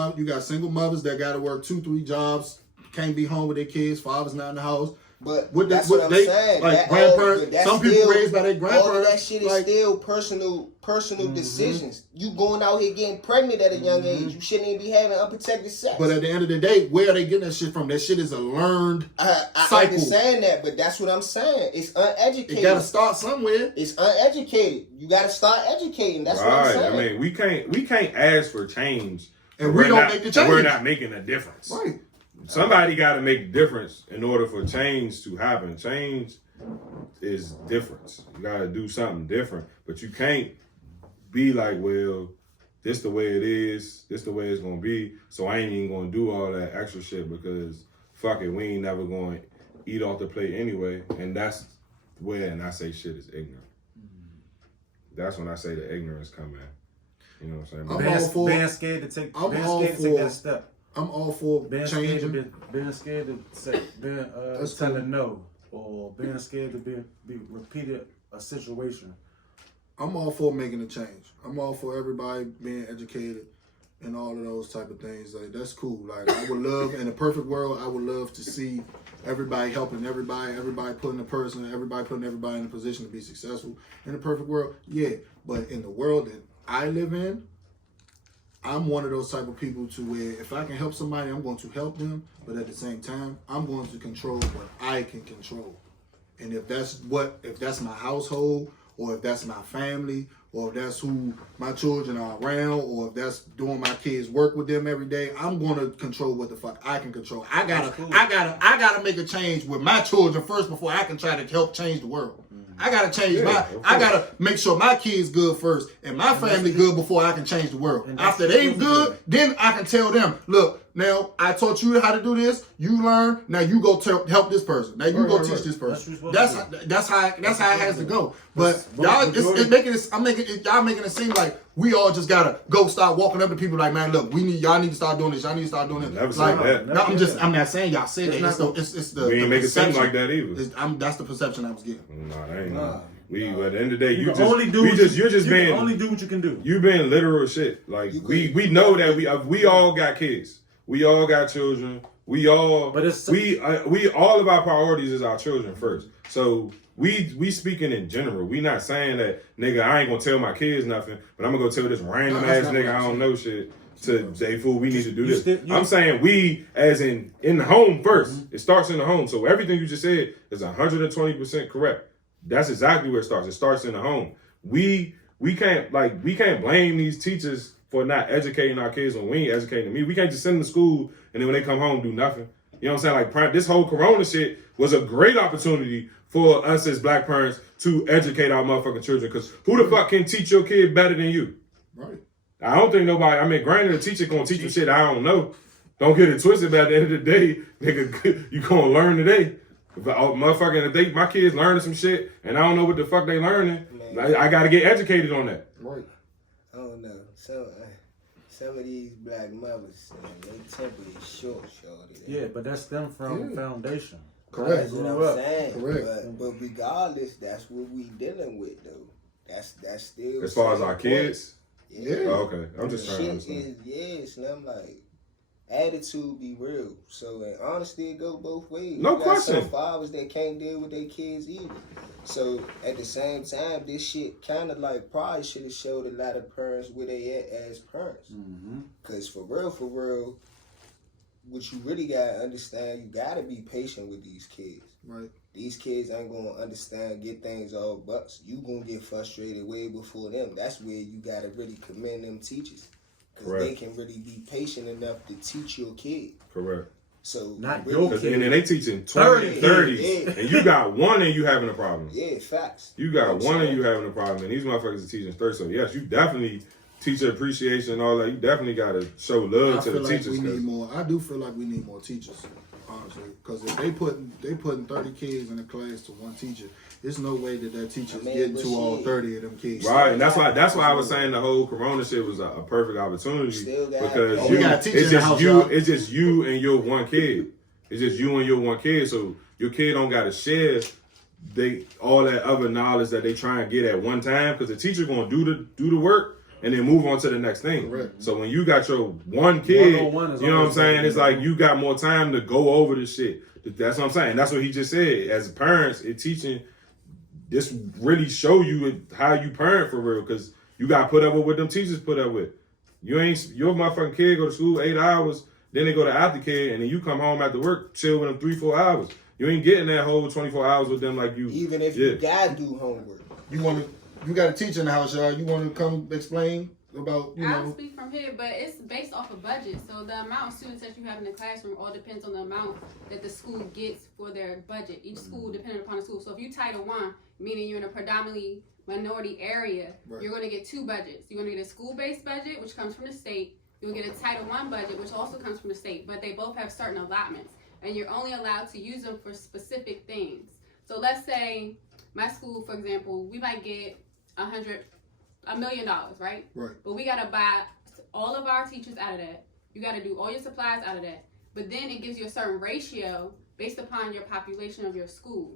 mothers that got to work 2-3 jobs, can't be home with their kids. Father's not in the house. But What that's what what I'm they- saying. like That grandparents- but that's some people still- raised by their All of grandparents, that shit is like- still personal decisions. You going out here getting pregnant at a young age. You shouldn't even be having unprotected sex. But at the end of the day, where are they getting that shit from? That shit is a learned I cycle. understand that, but that's what I'm saying. It's uneducated. It got to start somewhere. It's uneducated. You got to start educating. That's what I'm Right. saying. I mean, we can't ask for change and we don't make the change. We're not making a difference. Right. Somebody got to make a difference in order for change to happen. Change is difference. You got to do something different, but you can't be like, well, this the way it is. This the way it's gonna be. So I ain't even gonna do all that extra shit because fuck it, we ain't never gonna eat off the plate anyway. And that's when I say shit is ignorant. That's when I say the ignorance come in. You know what I'm saying? Being scared to take that step. I'm all for Being changing. Being scared to say, telling no, or being scared to be repeated a situation. I'm all for making a change. I'm all for everybody being educated and all of those type of things. Like, that's cool. Like, I would love, in a perfect world, I would love to see everybody helping everybody putting everybody putting everybody in a position to be successful. In a perfect world, yeah. But in the world that I live in, I'm one of those type of people to where if I can help somebody, I'm going to help them. But at the same time, I'm going to control what I can control. And if that's my household, or if that's my family, or if that's who my children are around, or if that's doing my kids' work with them every day, I'm gonna control what the fuck I can control. I gotta make a change with my children first before I can try to help change the world. I gotta change I gotta make sure my kids good first and my family good before I can change the world. After they good, then I can tell them, look, now I taught you how to do this. You learn. Now you go help this person. Now you go teach this person. That's how it has to go. But y'all, it's making it. Y'all making it seem like we all just gotta go start walking up to people like, man, look, y'all need to start doing this. Y'all need to start doing this. Never like, said that. No, I'm not saying y'all said that. It's the we ain't make it seem perception. like that either. That's the perception I was getting. No, that ain't. At the end of the day, you're just being only do what you can do. You being literal shit. Like we know that we all got kids. We all got children. We all all of our priorities is our children first. So we speaking in general. We not saying that, nigga, I ain't gonna tell my kids nothing, but I'm gonna go tell this random ass nigga I don't know shit to say, fool, we need to do this. I'm saying we as in the home first. Mm-hmm. It starts in the home. So everything you just said is 120% correct. That's exactly where it starts. It starts in the home. We can't blame these teachers for not educating our kids when we ain't educating them. We can't just send them to school and then when they come home do nothing. You know what I'm saying? Like, this whole Corona shit was a great opportunity for us as black parents to educate our motherfucking children. Because who the fuck can teach your kid better than you? Right. I don't think nobody. I mean, granted, the teacher gonna teach you shit I don't know. Don't get it twisted. But at the end of the day, nigga, you gonna learn today. If my kids learning some shit and I don't know what the fuck they learning, I gotta get educated on that. Right. I don't know. Some of these black mothers, their temper is short. Yeah, but that's them from foundation. Correct. That's what I'm saying. Correct. But regardless, that's what we dealing with though. That's still. As far as our kids. Yeah. Oh, okay. I'm just trying to understand. And I'm like, attitude be real. So in honesty, it go both ways. No question. Some fathers that can't deal with their kids either. So at the same time, this shit kind of like probably should have showed a lot of parents where they at as parents. Mm-hmm. Cause for real, what you really gotta understand, you gotta be patient with these kids. Right. These kids ain't gonna understand, get things all bucks. You gonna get frustrated way before them. That's where you gotta really commend them teachers. Because they can really be patient enough to teach your kid. Correct. So not really, your kid. And then they teaching 20, 30, and you got one and you having a problem. Yeah, facts. You got one and you having a problem, and these motherfuckers are teaching 30. So yes, you definitely teacher appreciation and all that. You definitely got to show love to the teachers. I do feel like we need more teachers, honestly, because if they putting 30 kids in a class to one teacher, there's no way that teacher is getting to all 30 of them kids. Right, and that's why I was saying the whole Corona shit was a perfect opportunity because it's just you and your one kid. It's just you and your one kid, so your kid don't got to share all that other knowledge that they try and get at one time because the teacher gonna do the work and then move on to the next thing. Correct. So when you got your one kid, you know what I'm saying? It's like you got more time to go over the shit. That's what I'm saying. That's what he just said. As parents, it's teaching. This really show you how you parent for real, because you got put up with what them teachers put up with. Your motherfucking kid go to school 8 hours, then they go to aftercare, and then you come home after work, chill with them 3-4 hours. You ain't getting that whole 24 hours with them like you. Even if you gotta do homework. You got a teacher in the house, y'all. You want to come explain about, I'll speak from here, but it's based off of budget. So the amount of students that you have in the classroom all depends on the amount that the school gets for their budget. Each school, depending upon the school. So if you Title I, meaning you're in a predominantly minority area, you're going to get two budgets. You're going to get a school-based budget, which comes from the state. You'll get a Title I budget, which also comes from the state. But they both have certain allotments, and you're only allowed to use them for specific things. So let's say my school, for example, we might get $1 million, right? Right. But we gotta buy all of our teachers out of that. You gotta do all your supplies out of that. But then it gives you a certain ratio based upon your population of your school.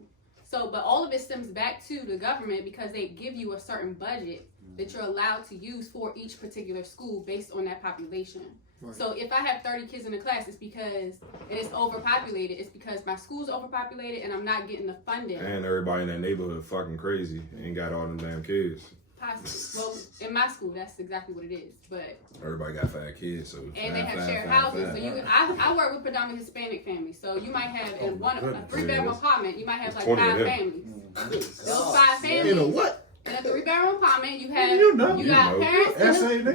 So, but all of it stems back to the government because they give you a certain budget that you're allowed to use for each particular school based on that population. Right. So if I have 30 kids in the class, it's because it is overpopulated. It's because my school's overpopulated and I'm not getting the funding. And everybody in that neighborhood fucking crazy. Ain't got all them damn kids. Possibly. Well, in my school, that's exactly what it is. But everybody got 5 kids, so and they have shared houses. So I work with predominantly Hispanic families. So you might have in a 3-bedroom apartment, you might have like 5 families. Those 5 families. In a what? In a 3-bedroom apartment, you have you got parents.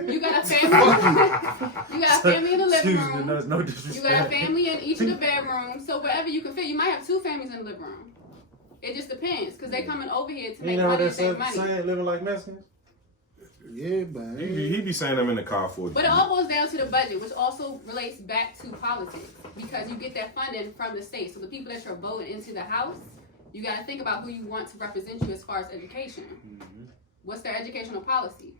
You got a family. You got a family in the living room. You got a family in each of the bedrooms. So wherever you can fit, you might have 2 families in the living room. It just depends, because they coming over here to make money and save money. Saying living like Mexicans? Yeah, man. He be saying them in the car for. But it all goes down to the budget, which also relates back to politics, because you get that funding from the state. So the people that you're voting into the House, you got to think about who you want to represent you as far as education. Mm-hmm. What's their educational policy?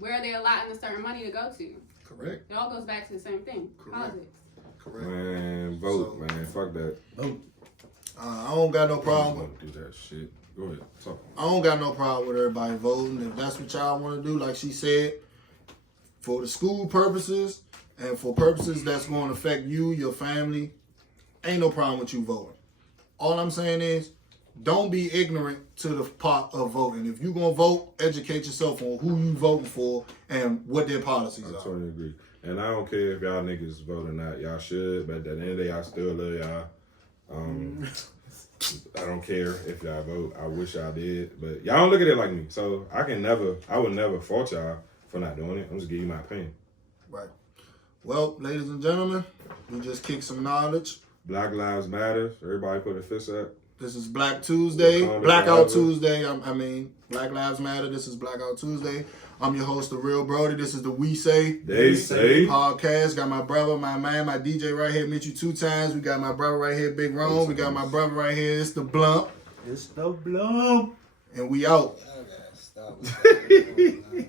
Where are they allotting a certain money to go to? Correct. It all goes back to the same thing. Correct. Politics. Correct. Man, vote, man. Fuck that. Vote. I don't got no problem with do that shit. Go ahead. Talk. I don't got no problem with everybody voting. If that's what y'all want to do, like she said, for the school purposes and for purposes that's going to affect you, your family, ain't no problem with you voting. All I'm saying is, don't be ignorant to the part of voting. If you're going to vote, educate yourself on who you voting for and what their policies are. I totally agree. And I don't care if y'all niggas vote or not. Y'all should, but at the end of the day, I still love y'all. I don't care if y'all vote. I wish y'all did, but y'all don't look at it like me. So I would never fault y'all for not doing it. I'm just giving you my opinion. Right. Well, ladies and gentlemen, we just kicked some knowledge. Black Lives Matter. Everybody put a fist up. This is Black Tuesday, Blackout Tuesday. Black Lives Matter. This is Blackout Tuesday. I'm your host, The Real Brody. This is the WeSayTheySay podcast. Got my brother, my man, my DJ right here. Met you 2 times. We got my brother right here, Big Rome. We got my brother right here. It's the Blump. It's the Blump. And we out. I gotta stop with that.